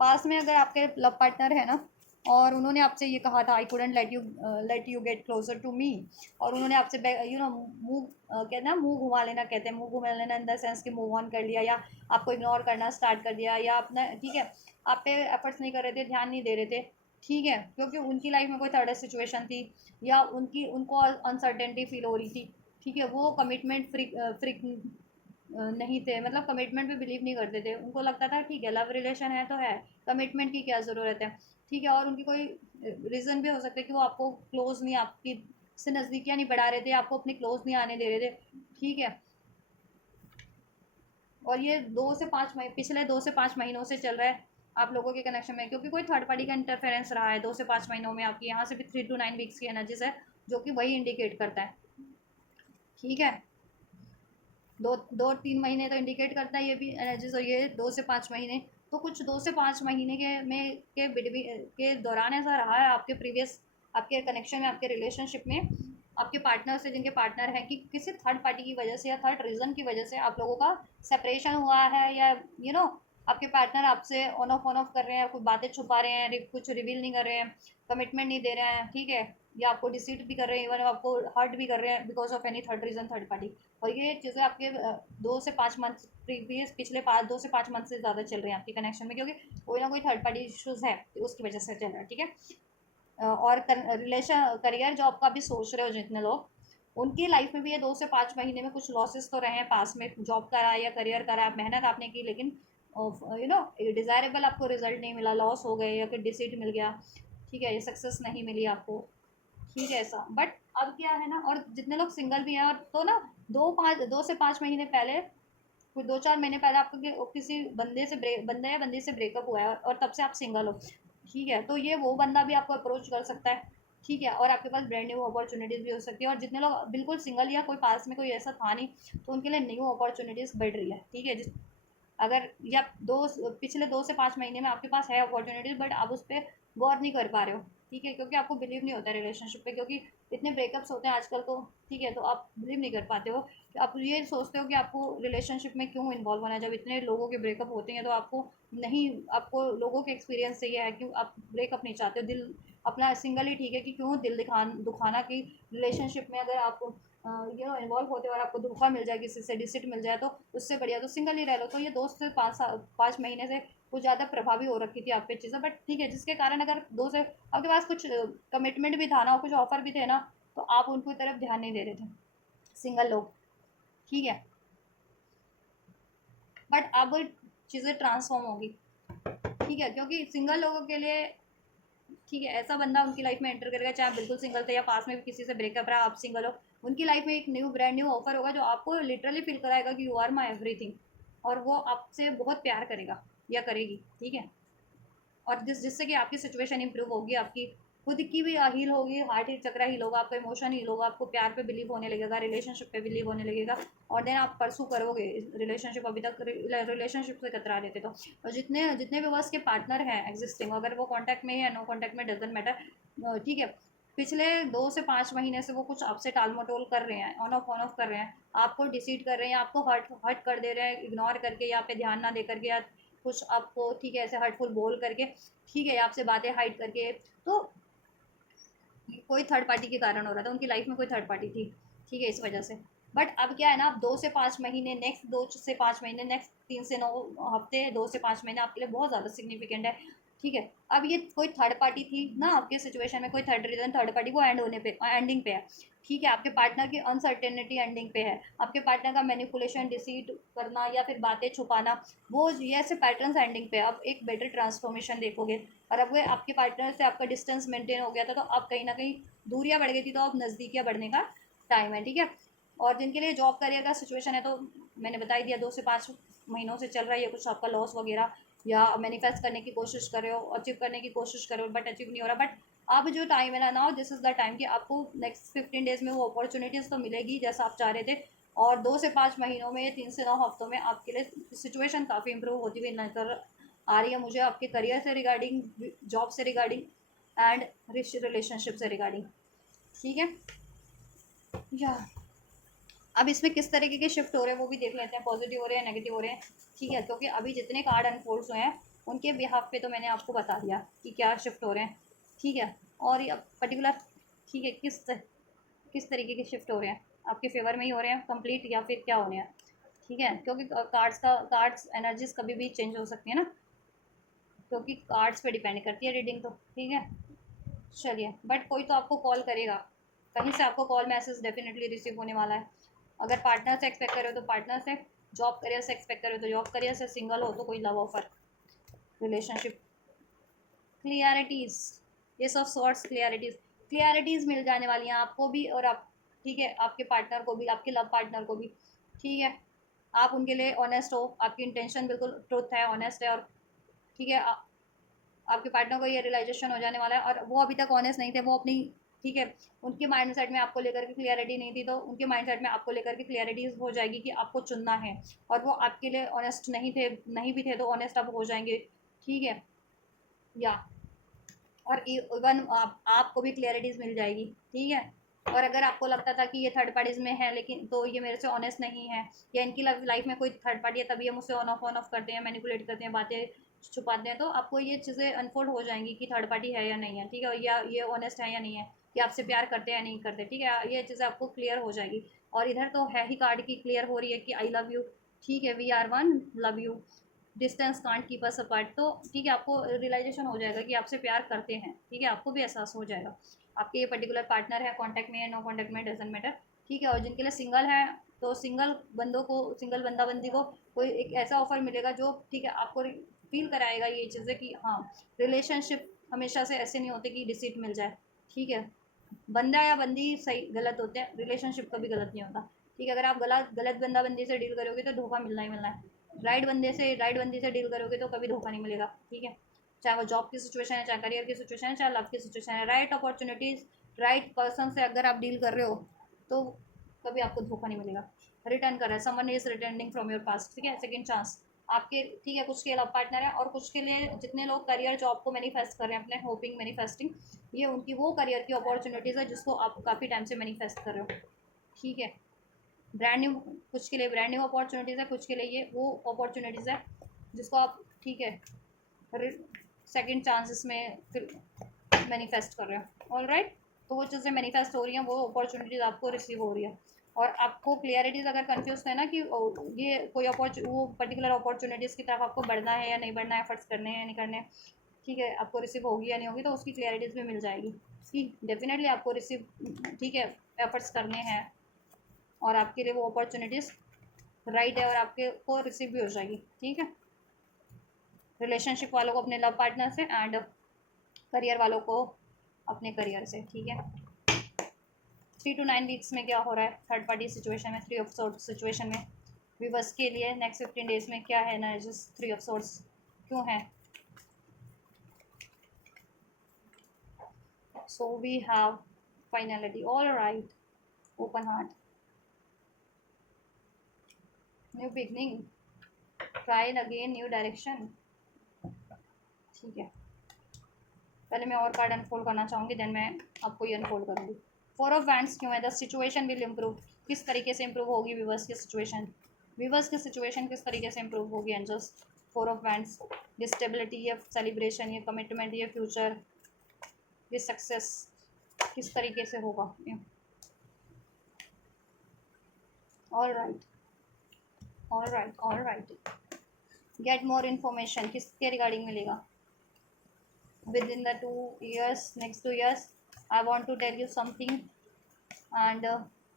पास में अगर आपके लव पार्टनर है ना, और उन्होंने आपसे ये कहा था I couldn't let you get closer to me, और उन्होंने आपसे मुंह कहते हैं ना, मुंह घुमा लेना कहते हैं, मुंह घुमा लेना इन द सेंस कि मूव ऑन कर लिया, या आपको इग्नोर करना स्टार्ट कर दिया, या अपना, ठीक है, आप पे एफर्ट्स नहीं कर रहे थे, ध्यान नहीं दे रहे थे, ठीक है, क्योंकि उनकी लाइफ में कोई थर्ड सिचुएशन थी, या उनको अनसर्टेनिटी फील हो रही थी, ठीक है, वो कमिटमेंट फ्रिक नहीं थे, मतलब कमिटमेंट पे बिलीव नहीं करते थे, उनको लगता था ठीक है लव रिलेशन है तो है, कमिटमेंट की क्या ज़रूरत है, ठीक है, और उनकी कोई रीज़न भी हो सकता है कि वो आपको क्लोज नहीं, आपकी से नज़दीकियाँ नहीं बढ़ा रहे थे, आपको अपने क्लोज नहीं आने दे रहे थे, ठीक है। और ये 2 से 5 महीने, पिछले 2 से 5 महीनों से चल रहा है आप लोगों के कनेक्शन में, क्योंकि कोई थर्ड पार्टी का इंटरफेरेंस रहा है 2 से 5 महीनों में आपकी, यहाँ से भी 3 to 9 वीक्स की एनर्जीज है, जो कि वही इंडिकेट करता है, ठीक है, 2-3 महीने तो इंडिकेट करता है ये भी एनर्जीज, और ये 2 से 5 महीने, तो कुछ 2 से 5 महीने के दौरान ऐसा रहा है आपके प्रीवियस, आपके कनेक्शन में, आपके रिलेशनशिप में, आपके पार्टनर से, जिनके पार्टनर हैं, कि किसी थर्ड पार्टी की वजह से या थर्ड रीज़न की वजह से आप लोगों का सेपरेशन हुआ है, या आपके पार्टनर आपसे ऑन ऑफ कर रहे हैं, कुछ बातें छुपा रहे हैं, कुछ रिवील नहीं कर रहे हैं, कमिटमेंट नहीं दे रहे हैं, ठीक है, या आपको डिसीट भी कर रहे हैं, इवन आपको हर्ट भी कर रहे हैं because of any third reason, third party. और ये चीज़ें आपके 2 से 5 मंथ प्रीवियस, पिछले 2 से 5 मंथ से ज़्यादा चल रहे हैं आपके कनेक्शन में, क्योंकि कोई ना कोई थर्ड पार्टी इशूज़ है, तो उसकी वजह से चल रहा है, ठीक है। और रिलेशन करियर जॉब का भी सोच रहे हो जितने लोग, उनकी लाइफ में भी ये 2 से 5 महीने में कुछ लॉसेस तो रहे हैं पास में, जॉब करा या करियर करा, मेहनत आपने की, लेकिन डिज़ायरेबल आपको रिजल्ट नहीं मिला, लॉस हो गए या फिर डिसीट मिल गया, ठीक है, ये सक्सेस नहीं मिली आपको, ठीक है ऐसा। बट अब क्या है ना, और जितने लोग सिंगल भी हैं, और तो ना 2 से 5 महीने पहले, कुछ 2-4 महीने पहले आपको किसी बंदे या बंदी से ब्रेकअप हुआ है, और तब से आप सिंगल हो, ठीक है, तो ये वो बंदा भी आपको अप्रोच कर सकता है, ठीक है, और आपके पास ब्रांड न्यू अपॉर्चुनिटीज़ भी हो सकती है। और जितने लोग बिल्कुल सिंगल या कोई पास में कोई ऐसा था नहीं, तो उनके लिए न्यू अपॉर्चुनिटीज़ बढ़ रही है, ठीक है। अगर या पिछले 2 से 5 महीने में आपके पास है अपॉर्चुनिटीज, बट आप उस पर गौर नहीं कर पा रहे हो, ठीक है, क्योंकि आपको बिलीव नहीं होता है रिलेशनशिप पे, क्योंकि इतने ब्रेकअप्स होते हैं आजकल, तो ठीक है, तो आप बिलीव नहीं कर पाते हो, कि आप ये सोचते हो कि आपको रिलेशनशिप में क्यों इन्वॉल्व होना है, जब इतने लोगों के ब्रेकअप होते हैं, तो आपको नहीं, आपको लोगों के एक्सपीरियंस से ये है कि आप ब्रेकअप नहीं चाहते हो, दिल अपना सिंगल ही ठीक है, कि क्यों दिल दुखाना, कि रिलेशनशिप में अगर आप इन्वॉल्व होते हो और आपको धोखा मिल जाए, किसी से डिसिट मिल जाए, तो उससे बढ़िया तो सिंगल ही रह लो। तो ये 2 से 5 महीने से कुछ ज़्यादा प्रभावी हो रखी थी आप पे चीज़ें, बट ठीक है, जिसके कारण अगर दो से आपके पास कुछ कमिटमेंट भी था ना, और कुछ ऑफर भी थे ना, तो आप उनकी तरफ ध्यान नहीं दे रहे थे सिंगल लोग, ठीक है। बट अब चीज़ें ट्रांसफॉर्म होगी, ठीक है, क्योंकि सिंगल लोगों के लिए, ठीक है, ऐसा बंदा उनकी लाइफ में एंटर करेगा, चाहे आप बिल्कुल सिंगल थे या पास में भी किसी से ब्रेकअप रहा, आप सिंगल हो, उनकी लाइफ में एक ब्रांड न्यू ऑफर होगा, जो आपको लिटरली फील कराएगा कि यू आर माई एवरीथिंग, और वो आपसे बहुत प्यार करेगा या करेगी, ठीक है। और जिससे कि आपकी सिचुएशन इंप्रूव होगी, आपकी खुद की भी हील होगी, हार्ट ही चक्रा हील होगा, आपका इमोशन हील होगा, आपको प्यार पे बिलीव होने लगेगा, रिलेशनशिप पे बिलीव होने लगेगा, और देन आप परसू करोगे रिलेशनशिप। अभी तक रिलेशनशिप से कतरा रहे थे, तो और जितने जितने भी बस के पार्टनर हैं एग्जिस्टिंग, अगर वो कॉन्टैक्ट में है या नो कॉन्टैक्ट में, डजेंट मैटर, ठीक है, पिछले 2 से 5 महीने से वो कुछ आपसे टाल मटोल कर रहे हैं, ऑन ऑफ कर रहे हैं, आपको डिसीड कर रहे हैं, आपको हर्ट हर्ट कर दे रहे हैं, इग्नोर करके, या पे ध्यान ना दे करके, या कुछ आपको, ठीक है, ऐसे हर्टफुल बोल करके, ठीक है, आपसे बातें हाइड करके, तो कोई थर्ड पार्टी के कारण हो रहा था, उनकी लाइफ में कोई थर्ड पार्टी थी, ठीक है, इस वजह से। बट अब क्या है ना, आप 2 से 5 महीने, नेक्स्ट 2 से 5 महीने, नेक्स्ट 3 से 9 हफ्ते, 2 से 5 महीने आपके लिए बहुत ज़्यादा सिग्निफिकेंट है, ठीक है। अब ये कोई थर्ड पार्टी थी ना आपके सिचुएशन में, कोई थर्ड रीजन, थर्ड पार्टी वो एंडिंग पे है, ठीक है, आपके पार्टनर की अनसर्टेनिटी एंडिंग पे है, आपके पार्टनर का मैनिपुलेशन, डिसीट करना या फिर बातें छुपाना, वो ये ऐसे पैटर्न्स एंडिंग पे है। अब एक बेटर ट्रांसफॉर्मेशन देखोगे, और अब वो आपके पार्टनर से आपका डिस्टेंस मेंटेन हो गया था, तो अब कहीं ना कहीं दूरियां बढ़ गई थी, तो अब नज़दीकियाँ बढ़ने का टाइम है, ठीक है। और जिनके लिए जॉब करियर का सिचुएशन है, तो मैंने बता ही दिया, 2 से 5 महीनों से चल रहा है ये, कुछ आपका लॉस वगैरह, या मैनिफेस्ट करने की कोशिश कर रहे हो, अचीव करने की कोशिश कर रहे हो, बट अचीव नहीं हो रहा। बट अब जो टाइम है ना, now this is the time कि आपको नेक्स्ट 15 डेज में वो अपॉर्चुनिटीज़ तो मिलेगी जैसा आप चाह रहे थे, और 2 से 5 महीनों में, 3 से 9 हफ्तों में आपके लिए सिचुएशन काफ़ी इंप्रूव होती हुई नजर आ रही है मुझे, आपके करियर से रिगार्डिंग, जॉब से रिगार्डिंग, एंड रिलेशनशिप से रिगार्डिंग, ठीक है। या अब इसमें किस तरीके के शिफ्ट हो रहे हैं वो भी देख लेते हैं, पॉजिटिव हो रहे हैं, नेगेटिव हो रहे हैं, ठीक है, क्योंकि अभी जितने कार्ड अनफोल्ड हुए हैं उनके बिहाफ पे तो मैंने आपको बता दिया कि क्या शिफ्ट हो रहे हैं, ठीक है। और ये पर्टिकुलर, ठीक है, किस तरीके के शिफ्ट हो रहे हैं, आपके फेवर में ही हो रहे हैं कंप्लीट, या फिर क्या होने हैं, ठीक है, क्योंकि कार्ड्स एनर्जीज कभी भी चेंज हो सकती है ना, क्योंकि कार्ड्स पे डिपेंड करती है रीडिंग, तो ठीक है। चलिए, बट कोई तो आपको कॉल करेगा, कहीं से आपको कॉल मैसेज डेफिनेटली रिसीव होने वाला है। अगर पार्टनर से एक्सपेक्ट करे हो तो पार्टनर से, जॉब करियर से एक्सपेक्ट करे हो तो जॉब करियर से, सिंगल हो तो कोई लव ऑफर, रिलेशनशिप, क्लियरिटीज़, ये सब सॉर्ट्स, क्लियरिटीज़ मिल जाने वाली हैं आपको भी, और आप, ठीक है, आपके पार्टनर को भी, आपके लव पार्टनर को भी, ठीक है। आप उनके लिए ऑनेस्ट हो, आपकी इंटेंशन बिल्कुल ट्रुथ है, ऑनेस्ट है, और ठीक है, आपके पार्टनर को ये रियलाइजेशन हो जाने वाला है, और वो अभी तक ऑनेस्ट नहीं थे, वो अपनी, ठीक है, उनके माइंडसेट में आपको लेकर के क्लियरिटी नहीं थी, तो उनके माइंडसेट में आपको लेकर के क्लियरिटी हो जाएगी कि आपको चुनना है, और वो आपके लिए ऑनेस्ट नहीं भी थे, तो ऑनेस्ट अब हो जाएंगे, ठीक है। या और इवन आपको भी क्लियरिटीज मिल जाएगी, ठीक है। और अगर आपको लगता था कि ये थर्ड पार्टीज में है, लेकिन तो ये मेरे से ऑनेस्ट नहीं है, या इनकी लाइफ में कोई थर्ड पार्टी है, तभी ये मुझसे ऑन ऑफ करते हैं, मैनिपुलेट करते हैं, बातें छुपाते हैं, तो आपको ये चीज़ें अनफोल्ड हो जाएंगी कि थर्ड पार्टी है या नहीं है, ठीक है, या ये ऑनेस्ट है या नहीं है, कि आपसे प्यार करते हैं या नहीं करते, ठीक है, ये चीज़ें आपको क्लियर हो जाएगी। और इधर तो है ही कार्ड की क्लियर हो रही है कि आई लव यू, ठीक है, we are one, love you, distance can't keep us apart. तो ठीक है, आपको रियलाइजेशन हो जाएगा कि आपसे प्यार करते हैं, ठीक है, आपको भी एहसास हो जाएगा। आपके ये पर्टिकुलर पार्टनर है, कॉन्टैक्ट में है, नो कॉन्टैक्ट में, डजेंट मैटर, ठीक है। और जिनके लिए सिंगल है, तो सिंगल बंदों को, सिंगल बंदा बंदी को कोई एक ऐसा ऑफर मिलेगा जो, ठीक है, आपको फील कराएगा ये चीज़ें कि हाँ, रिलेशनशिप हमेशा से ऐसे नहीं होते कि डिसीट मिल जाए, ठीक है। बंदा या बंदी सही गलत होते हैं, रिलेशनशिप कभी गलत नहीं होता, ठीक है। अगर आप गलत गलत बंदा बंदी से डील करोगे तो धोखा मिलना ही मिलना है। राइट बंदी से डील करोगे तो कभी धोखा नहीं मिलेगा, ठीक है। चाहे वो जॉब की सिचुएशन है, चाहे करियर की सिचुएशन है, चाहे लव की सिचुएशन है, राइट अपॉर्चुनिटीज़, राइट पर्सन से अगर आप डील कर रहे हो तो कभी आपको धोखा नहीं मिलेगा। रिटर्न कर रहा है, someone is returning from your past, ठीक है, सेकंड चांस आपके, ठीक है। कुछ के लव पार्टनर है और कुछ के लिए जितने लोग करियर जॉब को मैनिफेस्ट कर रहे हैं अपने, होपिंग मैनिफेस्टिंग, ये उनकी वो करियर की अपॉर्चुनिटीज़ है जिसको आप काफ़ी टाइम से मैनिफेस्ट कर रहे हो, ठीक है। ब्रांड न्यू, कुछ के लिए ब्रांड न्यू अपॉर्चुनिटीज़ है, कुछ के लिए ये वो अपॉर्चुनिटीज़ है जिसको आप, ठीक है, सेकंड चांसेस में फिर मैनिफेस्ट कर रहे हो, ऑल राइट। तो वो चीज़ें मैनिफेस्ट हो रही हैं, वो अपॉर्चुनिटीज़ आपको रिसीव हो रही है। और आपको क्लियरिटीज़ अगर कंफ्यूज है ना कि ये कोई वो पर्टिकुलर अपॉर्चुनिटीज़ की तरफ आपको बढ़ना है या नहीं बढ़ना है, एफर्ट्स करने हैं या नहीं करने हैं, ठीक है, आपको रिसीव होगी या नहीं होगी, तो उसकी क्लियरिटीज़ भी मिल जाएगी कि डेफिनेटली आपको रिसीव, ठीक है, एफर्ट्स करने हैं और आपके लिए वो अपॉर्चुनिटीज़ राइट है और आपके को रिसीव भी हो जाएगी, ठीक है। रिलेशनशिप वालों को अपने लव पार्टनर से, एंड करियर वालों को अपने करियर से, ठीक है। 3 to 9 वीक्स में क्या हो रहा है थर्ड पार्टी सिचुएशन में, 3 of Swords सिचुएशन में विवर्स के लिए नेक्स्ट 15 डेज में क्या है ना, जस्ट 3 of Swords क्यों है। So we have finality, all right, open heart, new beginning, try again, new direction, ठीक है। पहले मैं और कार्ड अनफोल्ड करना चाहूँगी, देन मैं आपको ये अनफोल्ड करूँगी। 4 of Wands क्यों है, द सिचुएशन विल इम्प्रूव, किस तरीके से इम्प्रूव होगी विवर्स की सिचुएशन, विवर्स की सिचुएशन किस तरीके से इम्प्रूव होगी एंजल्स। 4 of Wands, ये स्टेबिलिटी, ये सेलिब्रेशन, ये कमिटमेंट, ये फ्यूचर, ये सक्सेस किस तरीके से होगा। All right, all right, all right, gate more information, किसके रिगार्डिंग मिलेगा। within the 2 years, next 2 years, I want to tell you something, and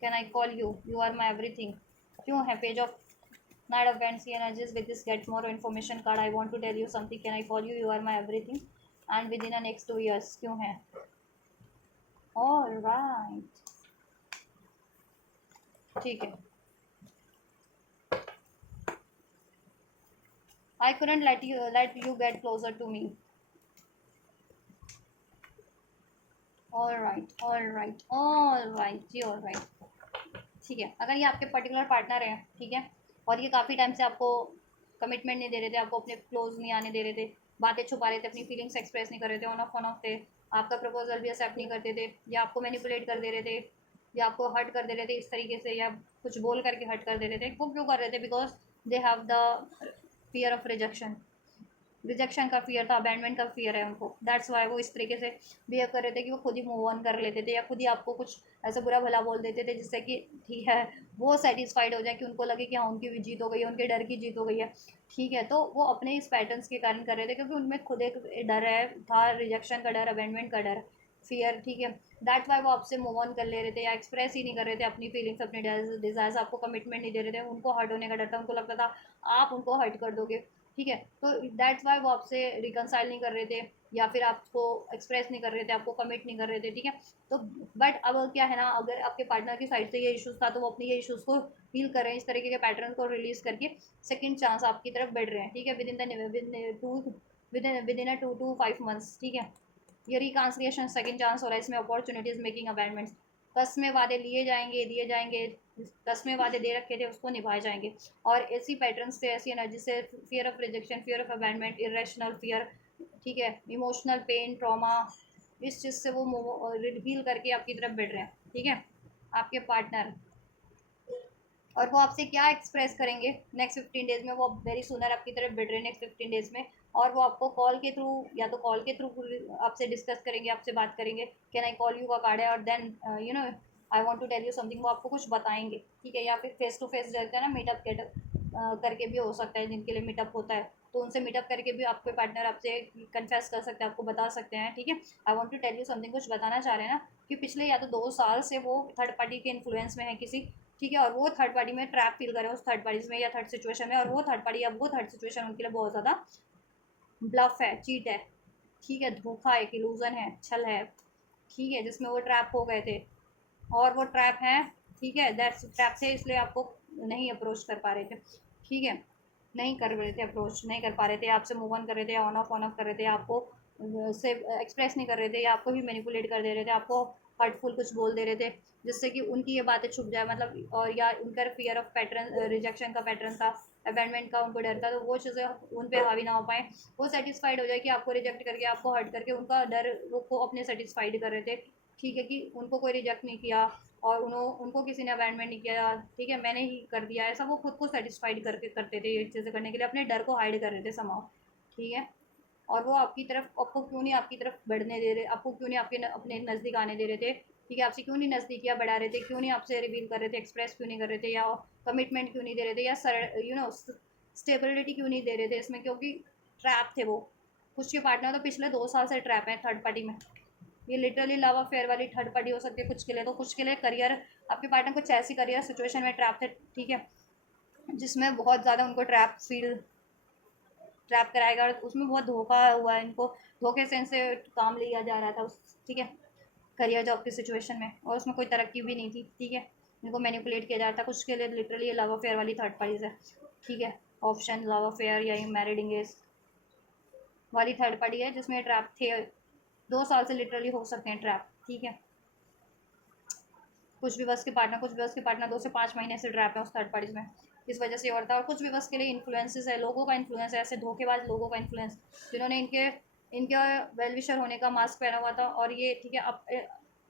can I call you, you are my everything, क्यों है page of night of bands की energies with this get more information card, I want to tell you something, can I call you, you are my everything, and with in the next 2 years क्यों है। All right, ठीक है। I couldn't let you get closer to me, all right, all right, all right जी, all right, ठीक है। अगर ये आपके पर्टिकुलर पार्टनर हैं, ठीक है, और ये काफ़ी टाइम से आपको कमिटमेंट नहीं दे रहे थे, आपको अपने क्लोज नहीं आने दे रहे थे, बातें छुपा रहे थे, अपनी फीलिंग्स एक्सप्रेस नहीं कर रहे थे, ऑन ऑफ थे, आपका प्रपोजल भी एक्सेप्ट नहीं करते थे, या आपको मैनिपुलेट कर दे रहे थे, या आपको हर्ट कर दे रहे थे इस तरीके से, या कुछ बोल करके हर्ट कर दे रहे थे, वो क्यों कर रहे थे, because they have the fear of rejection, rejection का फियर था, अबैंडमेंट का फियर है उनको, दैट्स वाई वो इस तरीके से बिहेव कर रहे थे कि वो खुद ही मूव ऑन कर लेते थे, या खुद ही आपको कुछ ऐसा बुरा भला बोल देते थे जिससे कि, ठीक है, वो सेटिस्फाइड हो जाए, कि उनको लगे कि हाँ उनकी भी जीत हो गई है, उनके डर की जीत हो गई है, ठीक है। तो वो अपने इस पैटर्न्स के कारण कर रहे थे क्योंकि उनमें खुद एक डर है, था रिजेक्शन का डर, अबैंडमेंट का डर, फियर, ठीक है। दैट वाई वो आपसे मूव ऑन कर ले रहे थे, या एक्सप्रेस ही नहीं कर रहे थे अपनी फीलिंग्स, अपने डिजायर्स, आपको कमिटमेंट नहीं दे रहे थे, उनको हर्ट होने का डर था, उनको लगता था आप उनको हर्ट कर दोगे, ठीक है। तो दैट्स वाई वो आपसे रिकनसाइल नहीं कर रहे थे, या फिर आपको एक्सप्रेस नहीं कर रहे थे, आपको कमिट नहीं कर रहे थे, ठीक है। तो बट अब क्या है ना, अगर आपके पार्टनर की साइड से ये इश्यूज़ था तो वो अपने ये इश्यूज़ को फील कर रहे हैं, इस तरीके के पैटर्न को रिलीज करके सेकंड चांस आपकी तरफ बढ़ रहे हैं, ठीक है, विद इन 2 to 5 months, ठीक है। ये रिकॉन्सिलिएशन सेकंड चांस हो रहा है, इसमें अपॉर्चुनिटीज़ मेकिंग अमेंडमेंट्स, कस्में वादे लिए जाएंगे, दिए जाएंगे, कस्में वादे दे रखे थे उसको निभाए जाएंगे, और ऐसी पैटर्न से, ऐसी एनर्जी से, fear of rejection, fear of abandonment, irrational fear, ठीक है, इमोशनल पेन, ट्रॉमा, इस चीज़ से वो हील करके आपकी तरफ बढ़ रहे हैं, ठीक है। आपके पार्टनर और वो आपसे क्या एक्सप्रेस करेंगे नेक्स्ट 15 डेज में, वो वेरी सुनर आपकी तरफ बढ़ रहे हैं नेक्स्ट 15 डेज में। और वो आपको कॉल के थ्रू, या तो कॉल के थ्रू आपसे डिस्कस करेंगे, आपसे बात करेंगे, कैन आई कॉल यू का कार्ड है, और then you know I want to tell you something, वो आपको कुछ बताएंगे, ठीक है। या फिर फेस टू फेस रहता है ना, मीटअप गेटअप करके भी हो सकता है, जिनके लिए मीटअप होता है तो उनसे मीटअप करके भी आपके पार्टनर आपसे कन्फेस कर सकते हैं, आपको बता सकते हैं, ठीक है। I want to tell you something, कुछ बताना चाह रहे हैं ना, कि पिछले या तो 2 साल से वो थर्ड पार्टी के इन्फ्लुएंस में है किसी, ठीक है, और वो थर्ड पार्टी में ट्रैप फील करे उस थर्ड पार्टी में या थर्ड सिचुएशन में, और वो थर्ड पार्टी या वो थर्ड सिचुएशन उनके लिए बहुत ज़्यादा ब्लफ है, चीट है, ठीक है, धोखा है, इल्यूजन है, छल है, ठीक है, जिसमें वो ट्रैप हो गए थे, और वो ट्रैप है, ठीक है, दैट्स ट्रैप थे, इसलिए आपको नहीं अप्रोच कर पा रहे थे, ठीक है, नहीं कर रहे थे अप्रोच, नहीं कर पा रहे थे, आपसे मूव ऑन कर रहे थे, ऑन ऑफ कर रहे थे, आपको से एक्सप्रेस नहीं कर रहे थे, या आपको भी मैनिपुलेट कर दे रहे थे, आपको हर्टफुल कुछ बोल दे रहे थे, जिससे कि उनकी ये बातें छुप जाए, मतलब, और या उनका फियर ऑफ पैटर्न, रिजेक्शन का पैटर्न था, अबैंडमेंट का उनको डर था, तो वो चीज़ें उन पे हावी ना हो पाए, वो सेटिस्फाइड हो जाए कि आपको रिजेक्ट करके, आपको हर्ट करके, उनका डर वो को अपने सेटिस्फाइड कर रहे थे, ठीक है, कि उनको कोई रिजेक्ट नहीं किया, और उनको किसी ने अबैंडमेंट नहीं किया, ठीक है, मैंने ही कर दिया, ऐसा वो खुद को सेटिस्फाइड करके करते थे, ये चीज़ें करने के लिए अपने डर को हाइड कर रहे थे समाओ, ठीक है। और वो आपकी तरफ, आपको क्यों नहीं आपकी तरफ बढ़ने दे रहे, आपको क्यों नहीं अपने नज़दीक आने दे रहे थे, ठीक है, आपसे क्यों नहीं नज़दीकियाँ बढ़ा रहे थे, क्यों नहीं आपसे रिवील कर रहे थे, एक्सप्रेस क्यों नहीं कर रहे थे, या कमिटमेंट क्यों नहीं दे रहे थे, या स्टेबिलिटी क्यों नहीं दे रहे थे इसमें, क्योंकि ट्रैप थे वो। कुछ के पार्टनर तो पिछले 2 साल से ट्रैप हैं थर्ड पार्टी में, ये लिटरली लव अफेयर वाली थर्ड पार्टी हो सकती है कुछ के लिए, तो कुछ के लिए करियर, आपके पार्टनर कुछ ऐसी करियर सिचुएशन में ट्रैप थे, ठीक है, जिसमें बहुत ज़्यादा उनको ट्रैप कराएगा, और उसमें बहुत धोखा हुआ है इनको, धोखे से इनसे काम लिया जा रहा था उस, ठीक है, करियर जॉब की सिचुएशन में, और उसमें कोई तरक्की भी नहीं थी, ठीक है, इनको मैनिपुलेट किया जा रहा था, कुछ के लिए लिटरली ये लव अफेयर वाली थर्ड पार्टीज है, ठीक है, ऑप्शन लव अफेयर या मैरिड इंगेज वाली थर्ड पार्टी है, जिसमें ट्रैप थे, 2 साल से लिटरली हो सकते हैं ट्रैप, ठीक है। कुछ भी बस के पार्टनर 2 से 5 महीने से ट्रैप है उस थर्ड पार्टीज में, इस वजह से और था, और कुछ भी बस के लिए इन्फ्लुएंसेस है, लोगों का इन्फ्लुएंस है, ऐसे धोखेबाज लोगों का इन्फ्लुएंस, जिन्होंने इनके इनके वेल विशर होने का मास्क पहना हुआ था, और ये, ठीक है, अब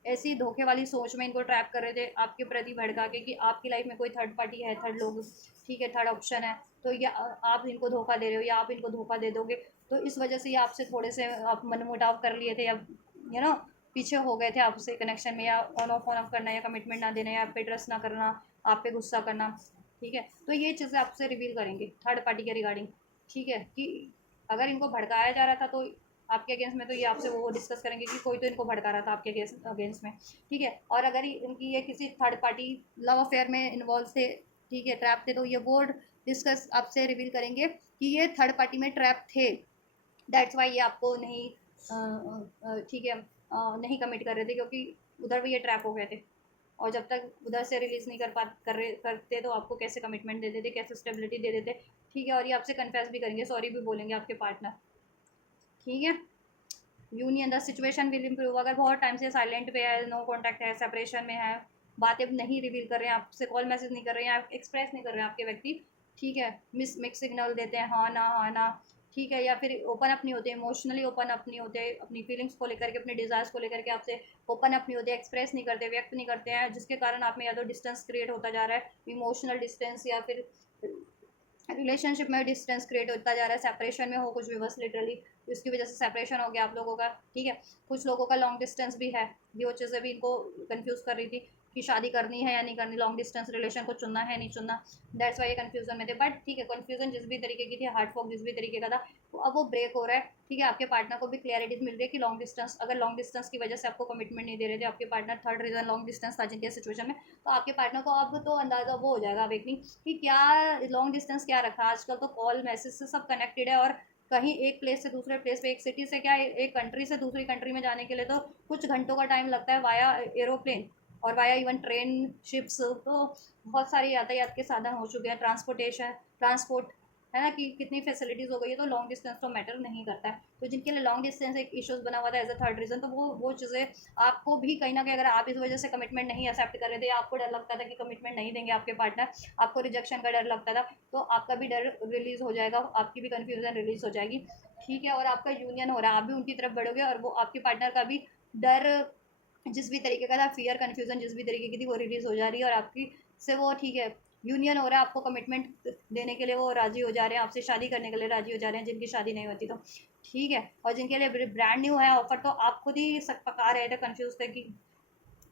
ऐसी धोखे वाली सोच में इनको ट्रैप कर रहे थे आपके प्रति भड़का के, कि आपकी लाइफ में कोई थर्ड पार्टी है, थर्ड लोग, ठीक है, थर्ड ऑप्शन है, तो या आप इनको धोखा दे रहे हो, या आप इनको धोखा दे दोगे, तो इस वजह से ये आपसे थोड़े से आप मनमुटाव कर लिए थे, या पीछे हो गए थे आपसे कनेक्शन में, या ऑन ऑफ करना, या कमिटमेंट ना देना, या आप पे ट्रस्ट ना करना, आप पे गुस्सा करना, ठीक है, तो ये चीज़ें आपसे रिवील करेंगे थर्ड पार्टी के रिगार्डिंग, ठीक है, कि अगर इनको भड़काया जा रहा था तो आपके अगेंस्ट में, तो ये आपसे वो डिस्कस करेंगे कि कोई तो इनको भड़का रहा था आपके अगेंस्ट में, ठीक है, और अगर इनकी ये किसी थर्ड पार्टी लव अफेयर में इन्वॉल्व थे, ठीक है, ट्रैप थे, तो ये वो डिस्कस आपसे रिवील करेंगे कि ये थर्ड पार्टी में ट्रैप थे, दैट्स वाई ये आपको नहीं, ठीक है, नहीं कमिट कर रहे थे, क्योंकि उधर भी ये ट्रैप हो गए थे, और जब तक उधर से रिलीज़ नहीं करते तो आपको कैसे कमिटमेंट दे देते, कैसे स्टेबिलिटी दे देते, ठीक है, और ये आपसे कन्फेस भी करेंगे, सॉरी भी बोलेंगे आपके पार्टनर, ठीक है। Union the situation will improve, अगर बहुत टाइम से साइलेंट पे है, नो कॉन्टैक्ट है, सेपरेशन में है, बातें नहीं रिवील कर रहे हैं आपसे, कॉल मैसेज नहीं कर रहे हैं, एक्सप्रेस नहीं कर रहे हैं आपके व्यक्ति, ठीक है, मिक्स सिग्नल देते हैं, हाँ ना, ठीक है, या फिर ओपन अप नहीं होते, इमोशनली ओपन अप नहीं होते, अपनी फीलिंग्स को लेकर के, अपने डिज़ायर्स को लेकर के आपसे ओपन अप नहीं होते, एक्सप्रेस नहीं करते, व्यक्त नहीं करते हैं, जिसके कारण आप में या तो डिस्टेंस क्रिएट होता जा रहा है, इमोशनल डिस्टेंस, या फिर रिलेशनशिप में डिस्टेंस क्रिएट होता जा रहा है, सेपरेशन में हो कुछ भी बस लिटरली, इसकी वजह से सेपरेशन हो गया आप लोगों का, ठीक है, कुछ लोगों का लॉन्ग डिस्टेंस भी है, ये वो चीज़ें भी इनको कंफ्यूज कर रही थी कि शादी करनी है या नहीं करनी, लॉन्ग डिस्टेंस रिलेशन को चुनना है नहीं चुनना, दैट्स वाई ये कन्फ्यूजन में थे, बट ठीक है, कन्फ्यूजन जिस भी तरीके की थी, हार्ट फॉक जिस भी तरीके का था, तो अब वो ब्रेक हो रहा है, ठीक है, आपके पार्टनर को भी क्लैरिटी मिल रही है कि लॉन्ग डिस्टेंस, अगर लॉन्ग डिस्टेंस की वजह से आपको कमिटमेंट नहीं दे रहे थे आपके partner, third reason long distance था जिनके सिचुएशन में, तो आपके पार्टनर को अब तो अंदाजा वो हो जाएगा अवेकनिंग कि क्या लॉन्ग डिस्टेंस क्या रखा, आजकल तो कॉल मैसेज से सब कनेक्टेड है, और कहीं एक प्लेस से दूसरे प्लेस पे, एक सिटी से क्या, एक कंट्री से दूसरी कंट्री में जाने के लिए तो कुछ घंटों का टाइम लगता है वाया एरोप्लेन, और वाया इवन ट्रेन, शिप्स, तो बहुत सारे यातायात के साधन हो चुके हैं, ट्रांसपोर्ट है ना, कि कितनी फैसिलिटीज़ हो गई है, तो लॉन्ग डिस्टेंस तो मैटर नहीं करता है, तो जिनके लिए लॉन्ग डिस्टेंस एक इश्यूज बना हुआ था एज अ थर्ड रीजन, तो वो चीज़ें आपको भी कहीं ना कहीं, अगर आप इस वजह से कमिटमेंट नहीं एक्सेप्ट कर रहे थे, या आपको डर लगता था कि कमिटमेंट नहीं देंगे आपके पार्टनर, आपको रिजेक्शन का डर लगता था, तो आपका भी डर रिलीज़ हो जाएगा, आपकी भी कन्फ्यूजन रिलीज़ हो जाएगी, ठीक है, और आपका यूनियन हो रहा है, आप भी उनकी तरफ बढ़ोगे, और वो आपके पार्टनर का भी डर जिस भी तरीके का था, फियर कन्फ्यूजन जिस भी तरीके की थी, वो रिलीज़ हो जा रही है, और आपकी से वो, ठीक है, यूनियन हो रहा है, आपको कमिटमेंट देने के लिए वो राजी हो जा रहे हैं, आपसे शादी करने के लिए राजी हो जा रहे हैं, जिनकी शादी नहीं होती तो ठीक है। और जिनके लिए ब्रांड न्यू है ऑफर, तो आप खुद ही पका रहे थे, कंफ्यूज थे कि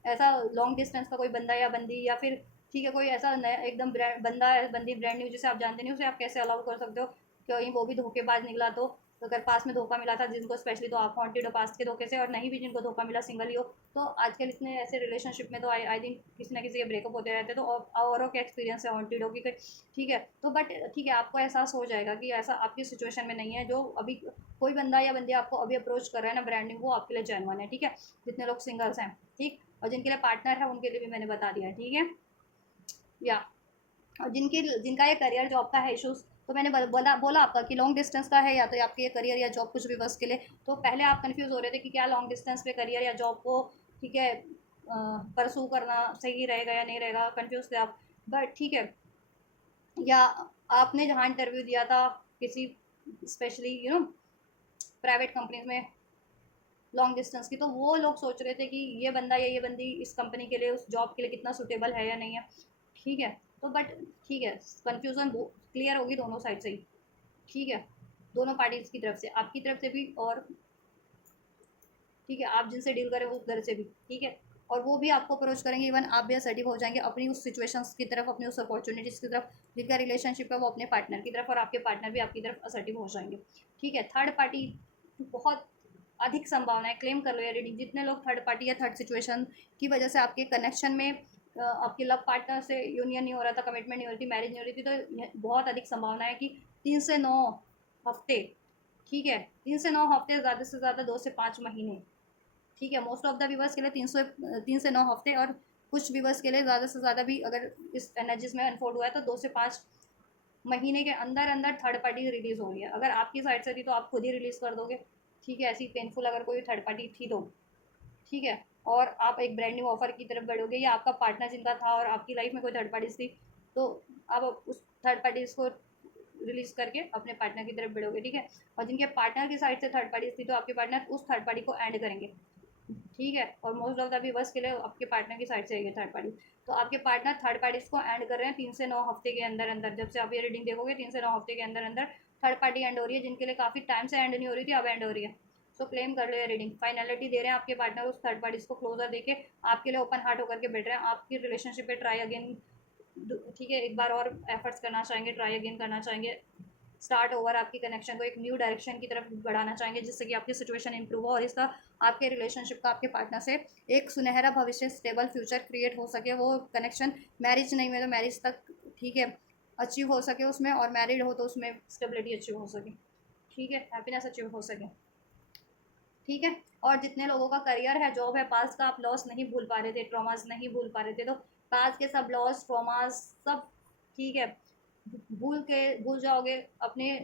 ऐसा लॉन्ग डिस्टेंस का कोई बंदा या बंदी, या फिर ठीक है कोई ऐसा नया एकदम बंदा है बंदी ब्रांड न्यू जिसे आप जानते नहीं, उसे आप कैसे अलाउ कर सकते हो, क्योंकि वो भी धोखेबाज निकला तो अगर पास में धोखा मिला था जिनको स्पेशली, तो आप हॉन्टेड हो पास के धोखे से, और नहीं भी जिनको धोखा मिला सिंगल ही हो, तो आजकल इतने ऐसे रिलेशनशिप में तो आई थिंक किसी ना किसी के ब्रेकअप होते रहते हैं, तो औरों के एक्सपीरियंस है हॉन्टेड हो कि ठीक है, तो बट ठीक है आपको एहसास हो जाएगा कि ऐसा आपकी सिचुएशन में नहीं है, जो अभी कोई बंदा या बंदी आपको अभी अप्रोच कर रहा है ना ब्रांडिंग, वो आपके लिए जेन्युइन है, ठीक है, जितने लोग सिंगल्स हैं, ठीक, और जिनके लिए पार्टनर है उनके लिए भी मैंने बता दिया, ठीक है, या और जिनका ये करियर जॉब का है इशूज़, तो मैंने बोला आपका कि लॉन्ग डिस्टेंस का है, या तो आपके ये करियर या जॉब कुछ भी वर्ष के लिए, तो पहले आप कंफ्यूज हो रहे थे कि क्या लॉन्ग डिस्टेंस पे करियर या जॉब को ठीक है परसू करना सही रहेगा या नहीं रहेगा, कंफ्यूज थे आप, बट ठीक है, या आपने जहाँ इंटरव्यू दिया था किसी स्पेशली प्राइवेट कंपनीज में लॉन्ग डिस्टेंस की, तो वो लोग सोच रहे थे कि ये बंदा या ये बंदी इस कंपनी के लिए उस जॉब के लिए कितना सूटेबल है या नहीं है, ठीक है, तो बट ठीक है, कन्फ्यूज़न क्लियर होगी दोनों साइड से ही, ठीक है, दोनों पार्टीज की तरफ से, आपकी तरफ से भी, और ठीक है आप जिनसे डील करें उस तरह से भी, ठीक है, और वो भी आपको अप्रोच करेंगे, इवन आप भी असर्टिव हो जाएंगे अपनी उस सिचुएशंस की तरफ, अपनी उस अपॉर्चुनिटीज़ की तरफ, जिनका रिलेशनशिप है वो अपने पार्टनर की तरफ, और आपके पार्टनर भी आपकी तरफ असर्टिव हो जाएंगे, ठीक है। थर्ड पार्टी बहुत अधिक संभावना है, क्लेम कर लो ये रीडिंग, जितने लोग थर्ड पार्टी या थर्ड सिचुएशन की वजह से आपके कनेक्शन में आपके लव पार्टनर से यूनियन नहीं हो रहा था, कमिटमेंट नहीं हो रही थी, मैरिज नहीं हो रही थी, तो बहुत अधिक संभावना है कि 3 से 9 हफ्ते, ठीक है, 3 से 9 हफ्ते, ज़्यादा से ज़्यादा 2 से 5 महीने, ठीक है, मोस्ट ऑफ द व्यूवर्स के लिए 3 से 9 हफ्ते, और कुछ व्यूवर्स के लिए ज़्यादा से ज़्यादा भी अगर इस एनर्जीज में अनफोल्ड हुआ है तो 2 से 5 महीने के अंदर अंदर थर्ड पार्टी रिलीज़ हो रही है। अगर आपकी साइड से थी तो आप खुद ही रिलीज़ कर दोगे, ठीक है, ऐसी पेनफुल अगर कोई थर्ड पार्टी थी तो, ठीक है, और आप एक ब्रांड न्यू ऑफर की तरफ बढ़ोगे, या आपका पार्टनर जिनका था और आपकी लाइफ में कोई थर्ड पार्टी थी, तो आप उस थर्ड पार्टी को रिलीज़ करके अपने पार्टनर की तरफ बढ़ोगे, ठीक है, और जिनके पार्टनर की साइड से थर्ड पार्टी थी तो आपके पार्टनर उस थर्ड पार्टी को एंड करेंगे, ठीक है, और मोस्ट ऑफ द व्यूवर्स के लिए आपके पार्टनर की साइड से है थर्ड पार्टी, तो आपके पार्टनर थर्ड पार्टीज को एंड कर रहे हैं 3 से 9 हफ्ते के अंदर अंदर, जब से आप ये रीडिंग देखोगे 3 से 9 हफ्ते के अंदर अंदर थर्ड पार्टी एंड हो रही है, जिनके लिए काफ़ी टाइम से एंड नहीं हो रही थी, अब एंड हो रही है, सो क्लेम कर लो ये रीडिंग, फाइनलिटी दे रहे हैं आपके पार्टनर उस थर्ड पार्टीज को क्लोजर देके आपके लिए ओपन हार्ट होकर के बैठ रहे हैं, आपकी रिलेशनशिप पे ट्राई अगेन, ठीक है, एक बार और एफर्ट्स करना चाहेंगे, ट्राई अगेन करना चाहेंगे, स्टार्ट ओवर आपकी कनेक्शन को एक न्यू डायरेक्शन की तरफ बढ़ाना चाहेंगे, जिससे कि आपकी सिचुएशन इंप्रूव हो और इसका आपके रिलेशनशिप का आपके पार्टनर से एक सुनहरा भविष्य, स्टेबल फ्यूचर क्रिएट हो सके, वो कनेक्शन मैरिज नहीं में तो मैरिज तक, ठीक है, अचीव हो सके उसमें, और मैरिड हो तो उसमें स्टेबिलिटी अचीव हो सके, ठीक है, हैप्पीनेस अचीव हो सके, ठीक है, और जितने लोगों का करियर है, जॉब है, पास्ट का आप लॉस नहीं भूल पा रहे थे, ट्रॉमास नहीं भूल पा रहे थे, तो पास्ट के सब लॉस ट्रॉमास सब, ठीक है, भूल जाओगे, अपने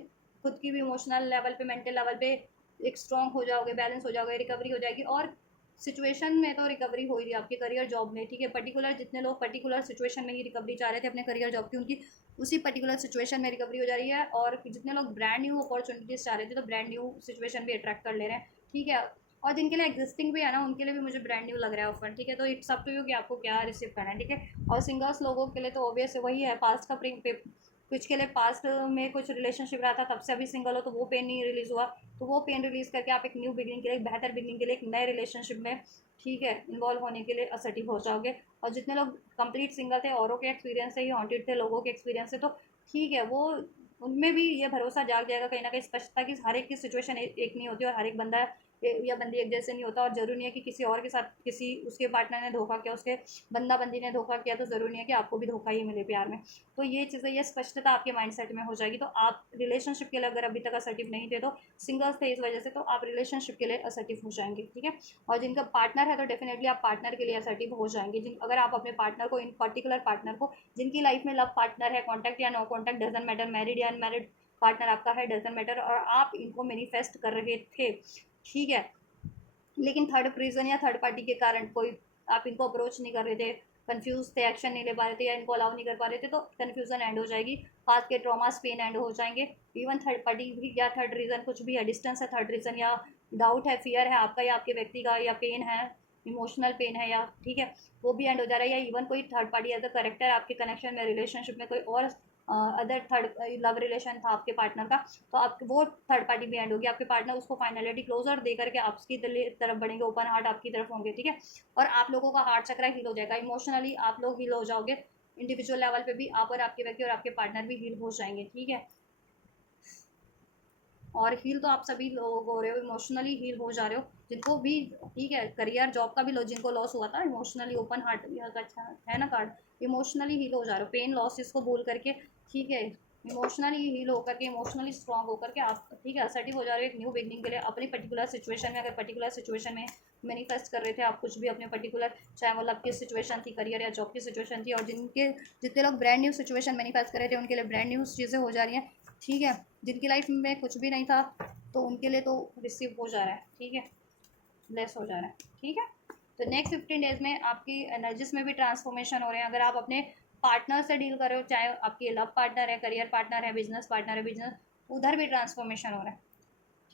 खुद की भी इमोशनल लेवल पे, मेंटल लेवल पे एक स्ट्रांग हो जाओगे, बैलेंस हो जाओगे, रिकवरी हो जाएगी, और सिचुएशन में तो रिकवरी हो ही रही है आपके करियर जॉब में, ठीक है, पर्टिकुलर जितने लोग पर्टिकुलर सिचुएशन में ही रिकवरी चाह रहे थे अपने करियर जॉब की, उनकी उसी पर्टिकुलर सिचुएशन में रिकवरी हो जा रही है, और जितने लोग ब्रांड न्यू अपॉर्चुनिटीज चाह रहे थे तो ब्रांड न्यू सिचुएशन भी अट्रैक्ट कर ले रहे हैं, ठीक है, और जिनके लिए एग्जिस्टिंग भी है ना उनके लिए भी मुझे ब्रांड न्यू लग रहा है ऑफर, ठीक है, तो इट्स अप टू यू कि आपको क्या रिसीव करना है, ठीक है, और सिंगल्स लोगों के लिए तो ऑब्वियस वही है, पास्ट का कुछ के लिए पास्ट में कुछ रिलेशनशिप रहा था तब से अभी सिंगल हो तो वो पेन नहीं रिलीज़ हुआ, तो वो पेन रिलीज़ करके आप एक न्यू बिगनिंग के लिए, एक बेहतर बिगनिंग के लिए, एक नए रिलेशनशिप में, ठीक है, इन्वॉल्व होने के लिए असर्टिव हो जाओगे, और जितने लोग कंप्लीट सिंगल थे, औरों के एक्सपीरियंस से ही हॉन्टेड थे, लोगों के एक्सपीरियंस से, तो ठीक है, वो उनमें भी ये भरोसा जाग जाएगा कहीं ना कहीं, स्पष्टता कि हर एक की सिचुएशन एक नहीं होती, और हर एक बंदा या बंदी एक जैसे नहीं होता, और ज़रूरी नहीं है कि किसी और के साथ किसी उसके पार्टनर ने धोखा किया, उसके बंदा बंदी ने धोखा किया तो ज़रूरी नहीं है कि आपको भी धोखा ही मिले प्यार में, तो ये चीज़ें, ये स्पष्टता आपके माइंडसेट में हो जाएगी, तो आप रिलेशनशिप के लिए अगर अभी तक असर्टिव नहीं थे, तो सिंगल्स थे इस वजह से, तो आप रिलेशनशिप के लिए असर्टिव हो जाएंगे, ठीक है, और जिनका पार्टनर है तो डेफिनेटली आप पार्टनर के लिए असर्टिव हो जाएंगे, जिन अगर आप अपने पार्टनर को, इन पर्टिकुलर पार्टनर को, जिनकी लाइफ में लव पार्टनर है, कॉन्टैक्ट या no contact doesn't matter, married या अनमैरिड पार्टनर आपका है डजन मैटर, और आप इनको मैनिफेस्ट कर रहे थे, ठीक है, लेकिन थर्ड प्रीजन या थर्ड पार्टी के कारण कोई आप इनको अप्रोच नहीं कर रहे थे, कंफ्यूज थे, एक्शन नहीं ले पा रहे थे, या इनको अलाउ नहीं कर पा रहे थे, तो कन्फ्यूजन एंड हो जाएगी, पास्ट के ट्रॉमास पेन एंड हो जाएंगे, इवन थर्ड पार्टी भी या थर्ड रीज़न कुछ भी है, डिस्टेंस है थर्ड रीज़न, या डाउट है, फियर है आपका या आपके व्यक्ति का, या पेन है इमोशनल पेन है या ठीक है वो भी एंड हो जा रहा है, या इवन कोई third party as a character आपके कनेक्शन में रिलेशनशिप में कोई और अदर थर्ड लव रिलेशन था आपके पार्टनर का, तो आप वो थर्ड पार्टी भी एंड होगी, आपके पार्टनर उसको फाइनलिटी क्लोजर दे करके आपकी तरफ बढ़ेंगे, ओपन हार्ट आपकी तरफ होंगे, ठीक है। और आप लोगों का हार्ट चक्र हील हो जाएगा, इमोशनली आप लोग हील हो जाओगे, इंडिविजुअल लेवल पे भी आप और आपके व्यक्ति और आपके पार्टनर भी हील हो जाएंगे, ठीक है। और हील तो आप सभी लोग हो रहे हो, इमोशनली हील हो जा रहे हो जिनको भी, ठीक है, करियर जॉब का भी लो जिनको लॉस हुआ था, इमोशनली ओपन हार्ट अच्छा है ना कार्ड, इमोशनली हील हो जा रहे हो, पेन लॉस इसको बोल करके, ठीक है, इमोशनली हील होकर के, इमोशनली स्ट्रांग होकर के आप, ठीक है, असर्टिव हो जा रहे हो एक न्यू बिगनिंग के लिए अपनी पर्टिकुलर सिचुएशन में। अगर पर्टिकुलर सिचुएशन में मैनिफेस्ट कर रहे थे आप कुछ भी अपने पर्टिकुलर, चाहे वो लव की सिचुएशन थी, करियर या जॉब की सिचुएशन थी, और जितने लोग ब्रांड न्यू सिचुएशन मैनिफेस्ट कर रहे थे उनके लिए ब्रांड न्यू चीज़ें हो जा रही हैं, ठीक है। जिनकी लाइफ में कुछ भी नहीं था तो उनके लिए तो रिसीव हो जा रहा है, ठीक है, लेस हो जा रहा है, ठीक है। तो नेक्स्ट 15 डेज में आपकी एनर्जीज में भी ट्रांसफॉर्मेशन हो रहे हैं। अगर आप अपने पार्टनर से डील कर रहे हो, चाहे आपकी लव पार्टनर है, करियर पार्टनर है, बिजनेस पार्टनर है, बिजनेस उधर भी ट्रांसफॉर्मेशन हो रहा है,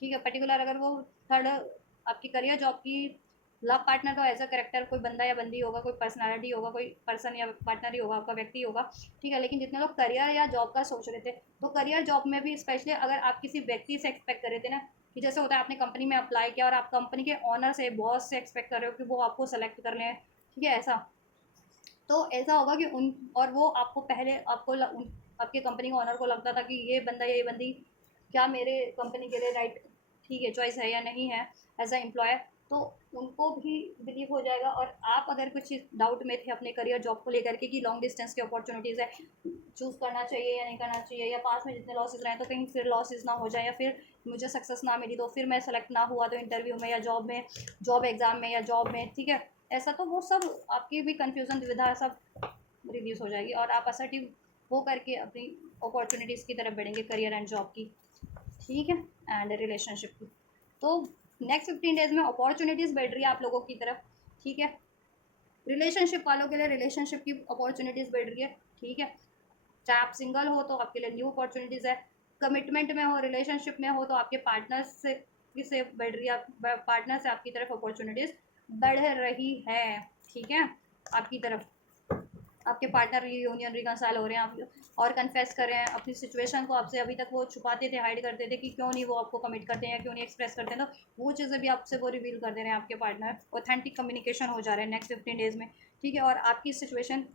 ठीक है। पर्टिकुलर अगर वो थर्ड आपकी करियर जॉब की लव पार्टनर तो एज अ करेक्टर कोई बंदा या बंदी होगा, कोई पर्सनालिटी होगा, कोई पर्सन या पार्टनर ही होगा, आपका व्यक्ति होगा, ठीक है। लेकिन जितने लोग करियर या जॉब का सोच रहे थे, तो करियर जॉब में भी स्पेशली अगर आप किसी व्यक्ति से एक्सपेक्ट कर रहे थे ना, कि जैसे होता है आपने कंपनी में अप्लाई किया और आप कंपनी के ऑनर से, बॉस से एक्सपेक्ट कर रहे हो कि वो आपको सेलेक्ट कर लें, ठीक है, ऐसा, तो ऐसा होगा कि उन, और वो आपको पहले आपके कंपनी के ऑनर को लगता था कि ये बंदा या ये बंदी क्या मेरे कंपनी के लिए राइट, ठीक है, चॉइस है या नहीं है एज अ एम्प्लॉयर, तो उनको भी बिलीव हो जाएगा। और आप अगर कुछ डाउट में थे अपने करियर जॉब को लेकर के कि लॉन्ग डिस्टेंस की अपॉर्चुनिटीज़ है, चूज़ करना चाहिए या नहीं करना चाहिए, या पास में जितने लॉसेज रहे तो कहीं फिर लॉसेज ना हो जाए, या फिर मुझे सक्सेस ना मिली तो फिर मैं सेलेक्ट ना हुआ तो इंटरव्यू में या जॉब में, जॉब एग्ज़ाम में या जॉब में, ठीक है, ऐसा, तो वो सब आपकी भी कन्फ्यूज़न दुविधा सब रिड्यूस हो जाएगी और आप असर्टिव हो करके अपनी अपॉर्चुनिटीज़ की तरफ बढ़ेंगे, करियर एंड जॉब की, ठीक है, एंड रिलेशनशिप की। तो नेक्स्ट 15 डेज में अपॉर्चुनिटीज़ बढ़ रही है आप लोगों की तरफ, ठीक है। रिलेशनशिप वालों के लिए रिलेशनशिप की अपॉर्चुनिटीज़ बढ़ रही है, ठीक है। चाहे आप सिंगल हो तो आपके लिए न्यू अपॉर्चुनिटीज़ है, कमिटमेंट में हो, रिलेशनशिप में हो तो आपके पार्टनर से बढ़ रही है, पार्टनर से आपकी तरफ अपॉर्चुनिटीज़ बढ़ रही है, ठीक है, आपकी तरफ आपके पार्टनर रियूनियन रिकंसाइल हो रहे हैं, आप और कन्फेस कर रहे हैं अपनी सिचुएशन को आपसे, अभी तक वो छुपाते थे, हाइड करते थे कि क्यों नहीं वो आपको कमिट करते हैं, क्यों नहीं एक्सप्रेस करते हैं, तो वो चीज़ें भी आपसे वो रिवील कर दे रहे हैं आपके पार्टनर, ऑथेंटिक कम्युनिकेशन हो जा रहे हैं नेक्स्ट 15 डेज में, ठीक है। और आपकी सिचुएशन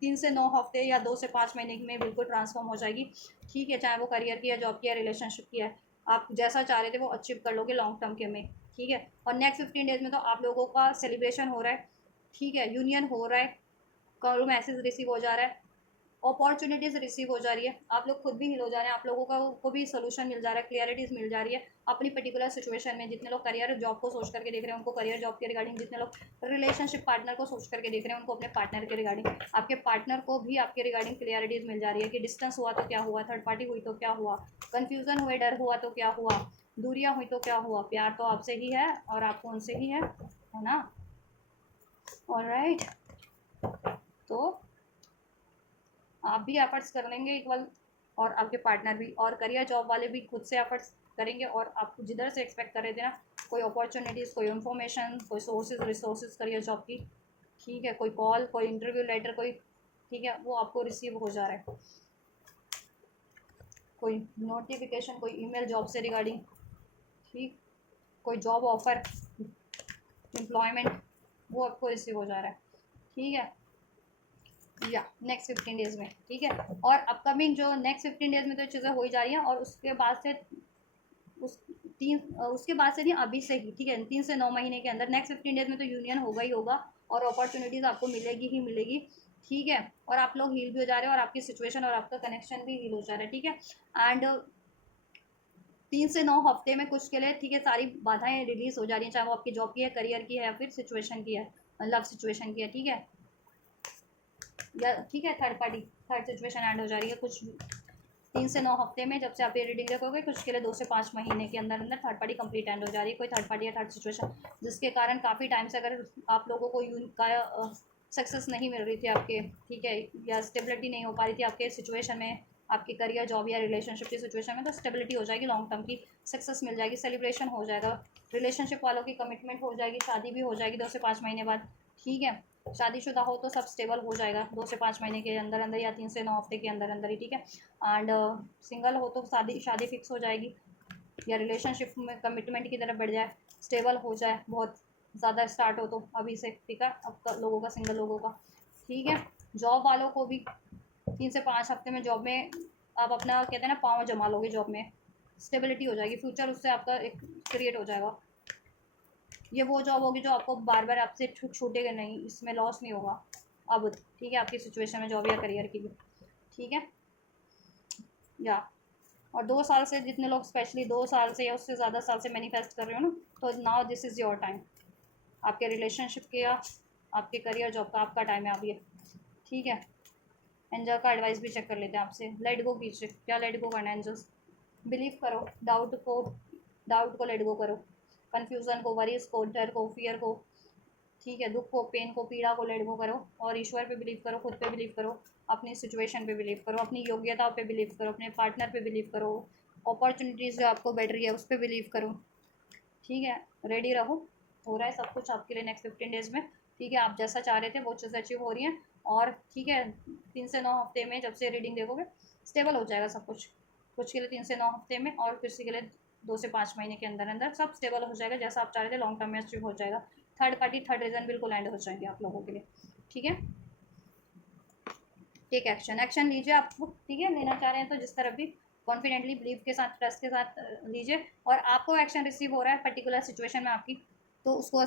3 से 9 हफ्ते या 2 से 5 महीने में बिल्कुल ट्रांसफॉर्म हो जाएगी, ठीक है, चाहे वो करियर की है, जॉब की है, रिलेशनशिप की है, आप जैसा चाह रहे थे वो अचीव कर लोगे लॉन्ग टर्म के में, ठीक है। और नेक्स्ट 15 डेज में तो आप लोगों का सेलिब्रेशन हो रहा है, ठीक है, यूनियन हो रहा है, कॉल मैसेज रिसीव हो जा रहा है, अपॉर्चुनिटीज़ रिसीव हो जा रही है, आप लोग खुद भी हिल हो जा रहे हैं, आप लोगों का को भी सोल्यूशन मिल जा रहा है, क्लियरिटीज़ मिल जा रही है अपनी पर्टिकुलर सिचुएशन में। जितने लोग करियर जॉब को सोच करके देख रहे हैं उनको करियर जॉब के रिगार्डिंग, जितने लोग रिलेशनशिप पार्टनर को सोच करके देख रहे हैं उनको अपने पार्टनर के रिगार्डिंग, आपके पार्टनर को भी आपके रिगार्डिंग क्लियरिटीज़ मिल जा रही है कि डिस्टेंस हुआ तो क्या हुआ, थर्ड पार्टी हुई तो क्या हुआ, कन्फ्यूज़न हुए, डर हुआ तो क्या हुआ, दूरियाँ हुई तो क्या हुआ, प्यार तो आपसे ही है और आपको उनसे ही है ना, ऑलराइट। तो आप भी एफर्ट्स कर लेंगे इक्वल और आपके पार्टनर भी, और करियर जॉब वाले भी खुद से एफर्ट्स करेंगे, और आप जिधर से एक्सपेक्ट कर रहे थे ना, कोई अपॉर्चुनिटीज़, कोई इन्फॉर्मेशन, कोई सोर्सेज रिसोर्सेज करियर जॉब की, ठीक है, कोई कॉल, कोई इंटरव्यू लेटर, कोई, ठीक है, वो आपको रिसीव हो जा रहा है, कोई नोटिफिकेशन, कोई ईमेल जॉब से रिगार्डिंग, ठीक, कोई जॉब ऑफर, एम्प्लॉयमेंट, वो आपको रिसीव हो जा रहा है, ठीक है, या नेक्स्ट 15 डेज में, ठीक है। और अपकमिंग जो नेक्स्ट 15 डेज में तो चीज़ें हो ही जा रही हैं, और उसके बाद से उसके बाद से नहीं, अभी से ही, ठीक है, 3 से 9 महीने के अंदर नेक्स्ट 15 डेज में तो यूनियन होगा ही होगा, और अपॉर्चुनिटीज़ आपको मिलेगी ही मिलेगी, ठीक है। और आप लोग हील भी हो जा रहे हो और आपकी सिचुएशन और आपका कनेक्शन भी हील हो जा रहा है, ठीक है। एंड 3 से 9 हफ्ते में कुछ के लिए, ठीक है, सारी बाधाएं रिलीज हो जा रही हैं, चाहे वो आपकी जॉब की है, करियर की है, या फिर सिचुएशन की है, लव सिचुएशन की है, ठीक है, या ठीक है, थर्ड सिचुएशन एंड हो जा रही है कुछ 3 से 9 हफ्ते में, जब से आप ये रीडिंग देखोगे कुछ के लिए 2 से 5 महीने के अंदर अंदर थर्ड पार्टी कंप्लीट एंड हो जा रही है, कोई थर्ड पार्टी या थर्ड सिचुएशन, जिसके कारण काफ़ी टाइम से अगर आप लोगों को सक्सेस नहीं मिल रही थी आपके, ठीक है, या स्टेबिलिटी नहीं हो पा रही थी आपके सिचुएशन में, आपके करियर, जॉब या रिलेशनशिप की सिचुएशन में तो स्टेबिलिटी हो जाएगी, लॉन्ग टर्म की सक्सेस मिल जाएगी, सेलिब्रेशन हो जाएगा, रिलेशनशिप वालों की कमिटमेंट हो जाएगी, शादी भी हो जाएगी 2 से 5 महीने बाद। ठीक है, शादीशुदा हो तो सब स्टेबल हो जाएगा 2 से 5 महीने के अंदर अंदर या 3 से 9 हफ्ते के अंदर अंदर ही। ठीक है, एंड सिंगल हो तो शादी शादी फिक्स हो जाएगी, या रिलेशनशिप में कमिटमेंट की तरफ बढ़ जाए, स्टेबल हो जाए, बहुत ज़्यादा स्टार्ट हो तो अभी से। ठीक है, अब लोगों का, सिंगल लोगों का। ठीक है, जॉब वालों को भी 3 से 5 हफ्ते में जॉब में आप अपना कहते हैं ना पाँव जमा लोगे, जॉब में स्टेबिलिटी हो जाएगी, फ्यूचर उससे आपका एक क्रिएट हो जाएगा। ये वो जॉब होगी जो आपको बार बार आपसे छूटेगा नहीं, इसमें लॉस नहीं होगा अब। ठीक है, आपकी सिचुएशन में जॉब या करियर की भी। ठीक है, या और 2 साल से जितने लोग स्पेशली 2 साल से या उससे ज़्यादा साल से मैनिफेस्ट कर रहे हो ना, तो now this is your time. आपके रिलेशनशिप के या आपके करियर जॉब का आपका टाइम है अब ये। ठीक है, एंजल का एडवाइस भी चेक कर लेते हैं आपसे। लेट गो कीजिए, क्या लेट गो करना है एंजल्स? बिलीव करो, डाउट को लेट गो करो, कन्फ्यूज़न को, वरीज को, डर को, फियर को। ठीक है, दुख को, पेन को, पीड़ा को लेट गो करो और ईश्वर पे बिलीव करो, खुद पे बिलीव करो, अपनी सिचुएशन पे बिलीव करो, अपनी योग्यता पे बिलीव करो, अपने पार्टनर पे बिलीव करो, अपॉर्चुनिटीज़ जो आपको बैठ रही है उस पर बिलीव करो। ठीक है, रेडी रहो, हो रहा है सब कुछ आपके लिए नेक्स्ट 15 डेज़ में। ठीक है, आप जैसा चाह रहे थे वो चीज़ अचीव हो रही हैं। और ठीक है, 3 से 9 हफ्ते में जब से रीडिंग देखोगे स्टेबल हो जाएगा सब कुछ। कुछ के लिए 3 से 9 हफ्ते में और किसी के लिए 2 से 5 महीने के अंदर अंदर सब स्टेबल हो जाएगा, जैसा आप चाह रहे थे लॉन्ग टर्म में अचीव हो जाएगा। थर्ड पार्टी, थर्ड रीजन बिल्कुल एंड हो जाएंगे आप लोगों के लिए। ठीक है, टेक एक्शन, एक्शन लीजिए आप। ठीक है, लेना चाह रहे हैं तो जिस तरफ भी कॉन्फिडेंटली, बिलीव के साथ, ट्रस्ट के साथ लीजिए। और आपको एक्शन रिसीव हो रहा है पर्टिकुलर सिचुएशन में आपकी, तो उसको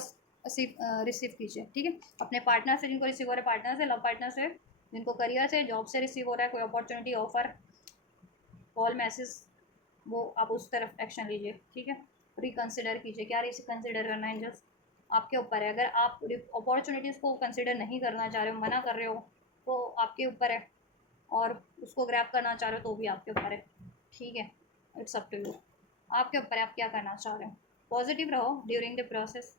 रिसीव कीजिए। ठीक है, अपने पार्टनर से, जिनको रिसीव हो रहा है पार्टनर से, लव पार्टनर से, जिनको करियर से, जॉब से रिसीव हो रहा है, कोई अपॉर्चुनिटी, ऑफर, कॉल, मैसेज, वो आप उस तरफ एक्शन लीजिए। ठीक है, रिकन्सिडर कीजिए, क्या रिकन्सिडर करना है जस्ट आपके ऊपर है। अगर आप अपॉर्चुनिटीज़ को कंसिडर नहीं करना चाह रहे हो, मना कर रहे हो, तो आपके ऊपर है, और उसको ग्रैब करना चाह रहे हो तो भी आपके ऊपर है। ठीक है, इट्स अप टू यू, आपके ऊपर है आप क्या करना चाह रहे हो। पॉजिटिव रहो ड्यूरिंग द प्रोसेस,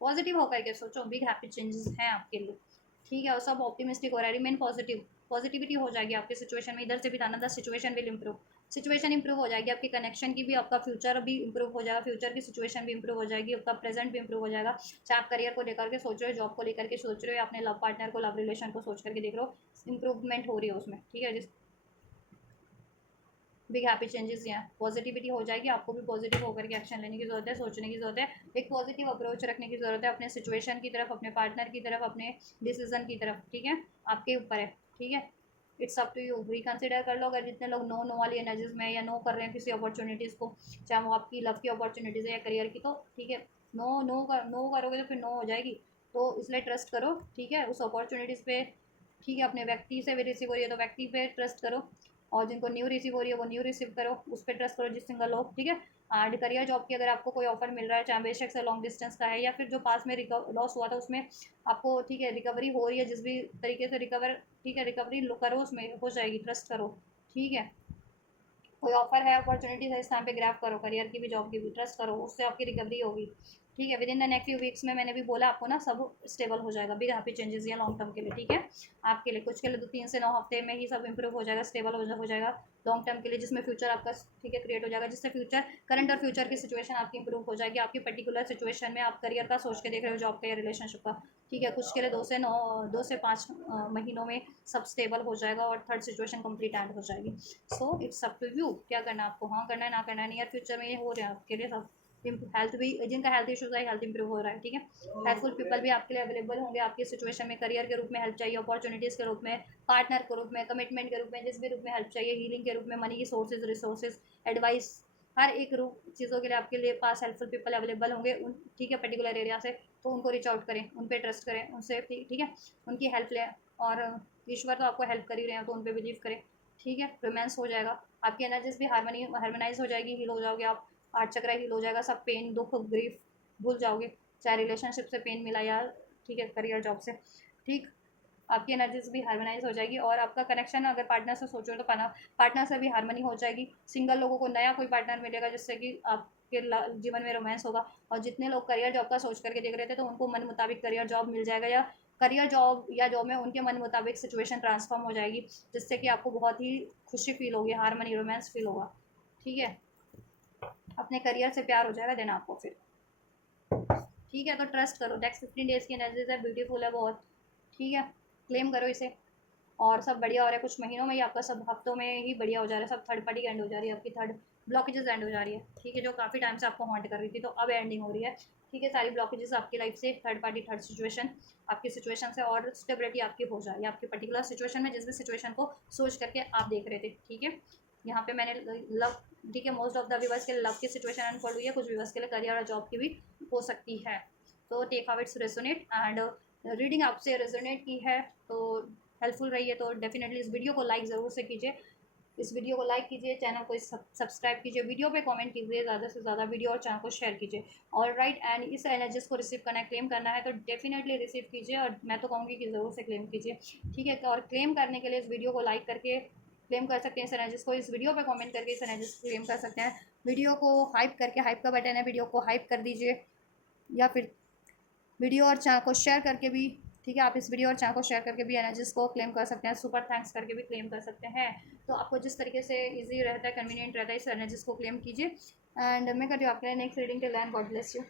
पॉजिटिव होकर के सोचो, बिग हैप्पी चेंजेस हैं आपके लिए। ठीक है, और सब ऑप्टिमिस्टिक हो रहा है, रिमेन पॉजिटिव, पॉजिटिविटी हो जाएगी आपकी सिचुएशन में। इधर से भी another situation will improve, situation improve हो जाएगी आपकी, कनेक्शन की भी, आपका फ्यूचर भी इंप्रूव हो जाएगा, फ्यूचर की सिचुएशन भी इंप्रूव हो जाएगी, आपका प्रेजेंट भी इंप्रूव हो जाएगा। चाहे आप करियर को लेकर के सोच रहे हो, जॉब को लेकर के सोच रहे हो, या अपने लव पार्टनर को, लव रिलेशन को सोच करके देख रहे हो, इंप्रूवमेंट हो रही है उसमें। ठीक है, जिस बिग हैप्पी चेंजेस हैं, पॉजिटिविटी हो जाएगी। आपको भी पॉजिटिव होकर के एक्शन लेने की ज़रूरत है, सोचने की ज़रूरत है, एक पॉजिटिव अप्रोच रखने की ज़रूरत है अपने सिचुएशन की तरफ, अपने पार्टनर की तरफ, अपने डिसीजन की तरफ। ठीक है, आपके ऊपर है। ठीक है, it's up to you, reconsider कर लो। अगर जितने लोग नो नो वाली एनर्जीज में, या नो कर रहे हैं किसी अपॉर्चुनिटीज़ को, चाहे वो आपकी लव की अपॉर्चुनिटीज़ है या करियर की, तो ठीक है, नो करोगे तो फिर नो हो जाएगी, तो इसलिए ट्रस्ट करो। ठीक है, उस अपॉर्चुनिटीज़ पे। ठीक है, अपने व्यक्ति से भी रिसीव हो रही है तो व्यक्ति पे ट्रस्ट करो, और जिनको न्यू रिसीव हो रही है वो न्यू रिसीव करो, उस पर ट्रस्ट करो, जिस सिंगल हो। ठीक है, एंड करियर जॉब की अगर आपको कोई ऑफर मिल रहा है, चाहे बेशक से लॉन्ग डिस्टेंस का है, या फिर जो पास में लॉस हुआ था उसमें आपको, ठीक है, रिकवरी हो रही है, जिस भी तरीके से रिकवर, ठीक है, रिकवरी करो, उसमें हो जाएगी, ट्रस्ट करो। ठीक है, कोई ऑफर है, अपॉर्चुनिटीज है, इस टाइम पे ग्रैब करो, करियर की भी, जॉब की भी, ट्रस्ट करो, उससे आपकी रिकवरी होगी। ठीक है, with in the next few weeks में, मैंने भी बोला आपको ना, सब स्टेबल हो जाएगा, बिग हैप्पी चेंजेस या लॉन्ग टर्म के लिए। ठीक है, आपके लिए, कुछ के लिए तो 3 से 9 हफ्ते में ही सब इंप्रूव हो जाएगा, स्टेबल हो जाएगा लॉन्ग टर्म के लिए, जिसमें फ्यूचर आपका, ठीक है, क्रिएट हो जाएगा, जिससे फ्यूचर, करंट और फ्यूचर की सिचुएशन आपकी इंप्रूव हो जाएगी, आपकी पर्टिकुलर सिचुएशन में आप करियर का सोच के देख रहे हो, जॉब का या रिलेशनशिप का। ठीक है, कुछ के लिए 2 से 5 महीनों में सब स्टेबल हो जाएगा और थर्ड सिचुएशन कंप्लीट एंड हो जाएगी। So it's up to you, क्या करना है आपको, हाँ करना है, ना करना है। नियर फ्यूचर में ये हो रहा है आपके लिए सब, हेल्थ भी, जिनका हेल्थ इशूज़ है, हेल्थ इंप्रूव हो रहा है। ठीक है, हेल्पफुल पीपल भी आपके लिए अवेलेबल होंगे आपकी सिचुएशन में, करियर के रूप में हेल्प चाहिए, अपॉर्चुनिटीज़ के रूप में, पार्टनर के रूप में, कमिटमेंट के रूप में, जिस भी रूप में हेल्प चाहिए, हीलिंग के रूप में, मनी की सोर्सेज, रिसोर्सेज, एडवाइस, हर एक रूप चीज़ों के लिए आपके लिए पास हेल्पफुल पीपल अवेलेबल होंगे उन, ठीक है, पर्टिकुलर एरिया से। तो उनको रीच आउट करें, उन पर ट्रस्ट करें, उनसे, ठीक है, उनकी हेल्प लें, और ईश्वर तो आपको हेल्प कर ही रहे हैं तो उन पर बिलीव करें। ठीक है, रोमांस हो जाएगा, आपकी एनर्जीज भी हार्मोनाइज हो जाएगी, हील हो जाओगे आप, आठ चक्रा हील हो जाएगा, सब पेन, दुख, ग्रीफ भूल जाओगे, चाहे रिलेशनशिप से पेन मिला या, ठीक है, करियर जॉब से। ठीक, आपकी एनर्जीज भी हार्मोनाइज हो जाएगी, और आपका कनेक्शन अगर पार्टनर से सोचो तो पार्टनर से भी हार्मनी हो जाएगी। सिंगल लोगों को नया कोई पार्टनर मिलेगा जिससे कि आपके जीवन में रोमांस होगा, और जितने लोग करियर जॉब का सोच करके देख रहे थे तो उनको मन मुताबिक करियर जॉब मिल जाएगा, या करियर जॉब या जॉब में उनके मन मुताबिक सिचुएशन ट्रांसफॉर्म हो जाएगी, जिससे कि आपको बहुत ही खुशी फील होगी, हारमनी रोमांस फील होगा। ठीक है, अपने करियर से प्यार हो जाएगा देना आपको फिर। ठीक है, तो ट्रस्ट करो, नेक्स्ट 15 डेज़ की एनर्जीज है, ब्यूटीफुल है बहुत। ठीक है, क्लेम करो इसे, और सब बढ़िया हो रहा है। कुछ महीनों में ही आपका, सब हफ्तों में ही बढ़िया हो जा रहा है। सब थर्ड पार्टी एंड हो जा रही है आपकी, थर्ड ब्लॉकेजेस एंड हो जा रही है। ठीक है, जो काफ़ी टाइम से आपको हॉन्ट कर रही थी तो अब एंडिंग हो रही है। ठीक है, सारी ब्लॉकेजेस आपकी लाइफ से, थर्ड पार्टी, थर्ड सिचुएशन, आपकी सिचुएशन से, और स्टेबिलिटी आपकी हो जा रही है आपकी पर्टिकुलर सिचुएशन में, जिस भी सिचुएशन को सोच करके आप देख रहे थे। ठीक है, यहाँ पे मैंने लव, ठीक है, मोस्ट ऑफ द व्यूवर्स के लिए लव की सिचुएशन अनफोल्ड हुई है, कुछ व्यूवर्स के लिए करियर और जॉब की भी हो सकती है। तो take how it's resonate, and reading आपसे रेजोनेट की है तो हेल्पफुल रही है, तो डेफिनेटली इस वीडियो को लाइक ज़रूर से कीजिए, इस वीडियो को लाइक कीजिए, चैनल को सब्सक्राइब कीजिए, वीडियो पे कमेंट कीजिए ज़्यादा से ज़्यादा वीडियो, और चैनल को शेयर कीजिए। और राइट, एंड इस एनर्जीज को रिसीव करना है, क्लेम करना है, तो डेफिनेटली रिसीव कीजिए, और मैं तो कहूँगी कि ज़रूर से क्लेम कीजिए। ठीक है, और क्लेम करने के लिए इस वीडियो को लाइक करके क्लेम कर सकते हैं इस एनर्जीज को, इस वीडियो पे कमेंट करके इस एनर्जीज को क्लेम कर सकते हैं। वीडियो को हाइप करके, हाइप का बटन है, वीडियो को हाइप कर दीजिए, या फिर वीडियो और चैनल को शेयर करके भी, ठीक है, आप इस वीडियो और चैनल को शेयर करके भी एनर्जीज को क्लेम कर सकते हैं, सुपर थैंक्स करके भी क्लेम कर सकते हैं। तो आपको जिस तरीके से इजी रहता है, कन्वीनियंट रहता है, इस एनर्जीज को क्लेम कीजिए। एंड मैं करती हूँ आपके लिए नेक्स्ट रीडिंग के लैंड, गॉड ब्लेस यू।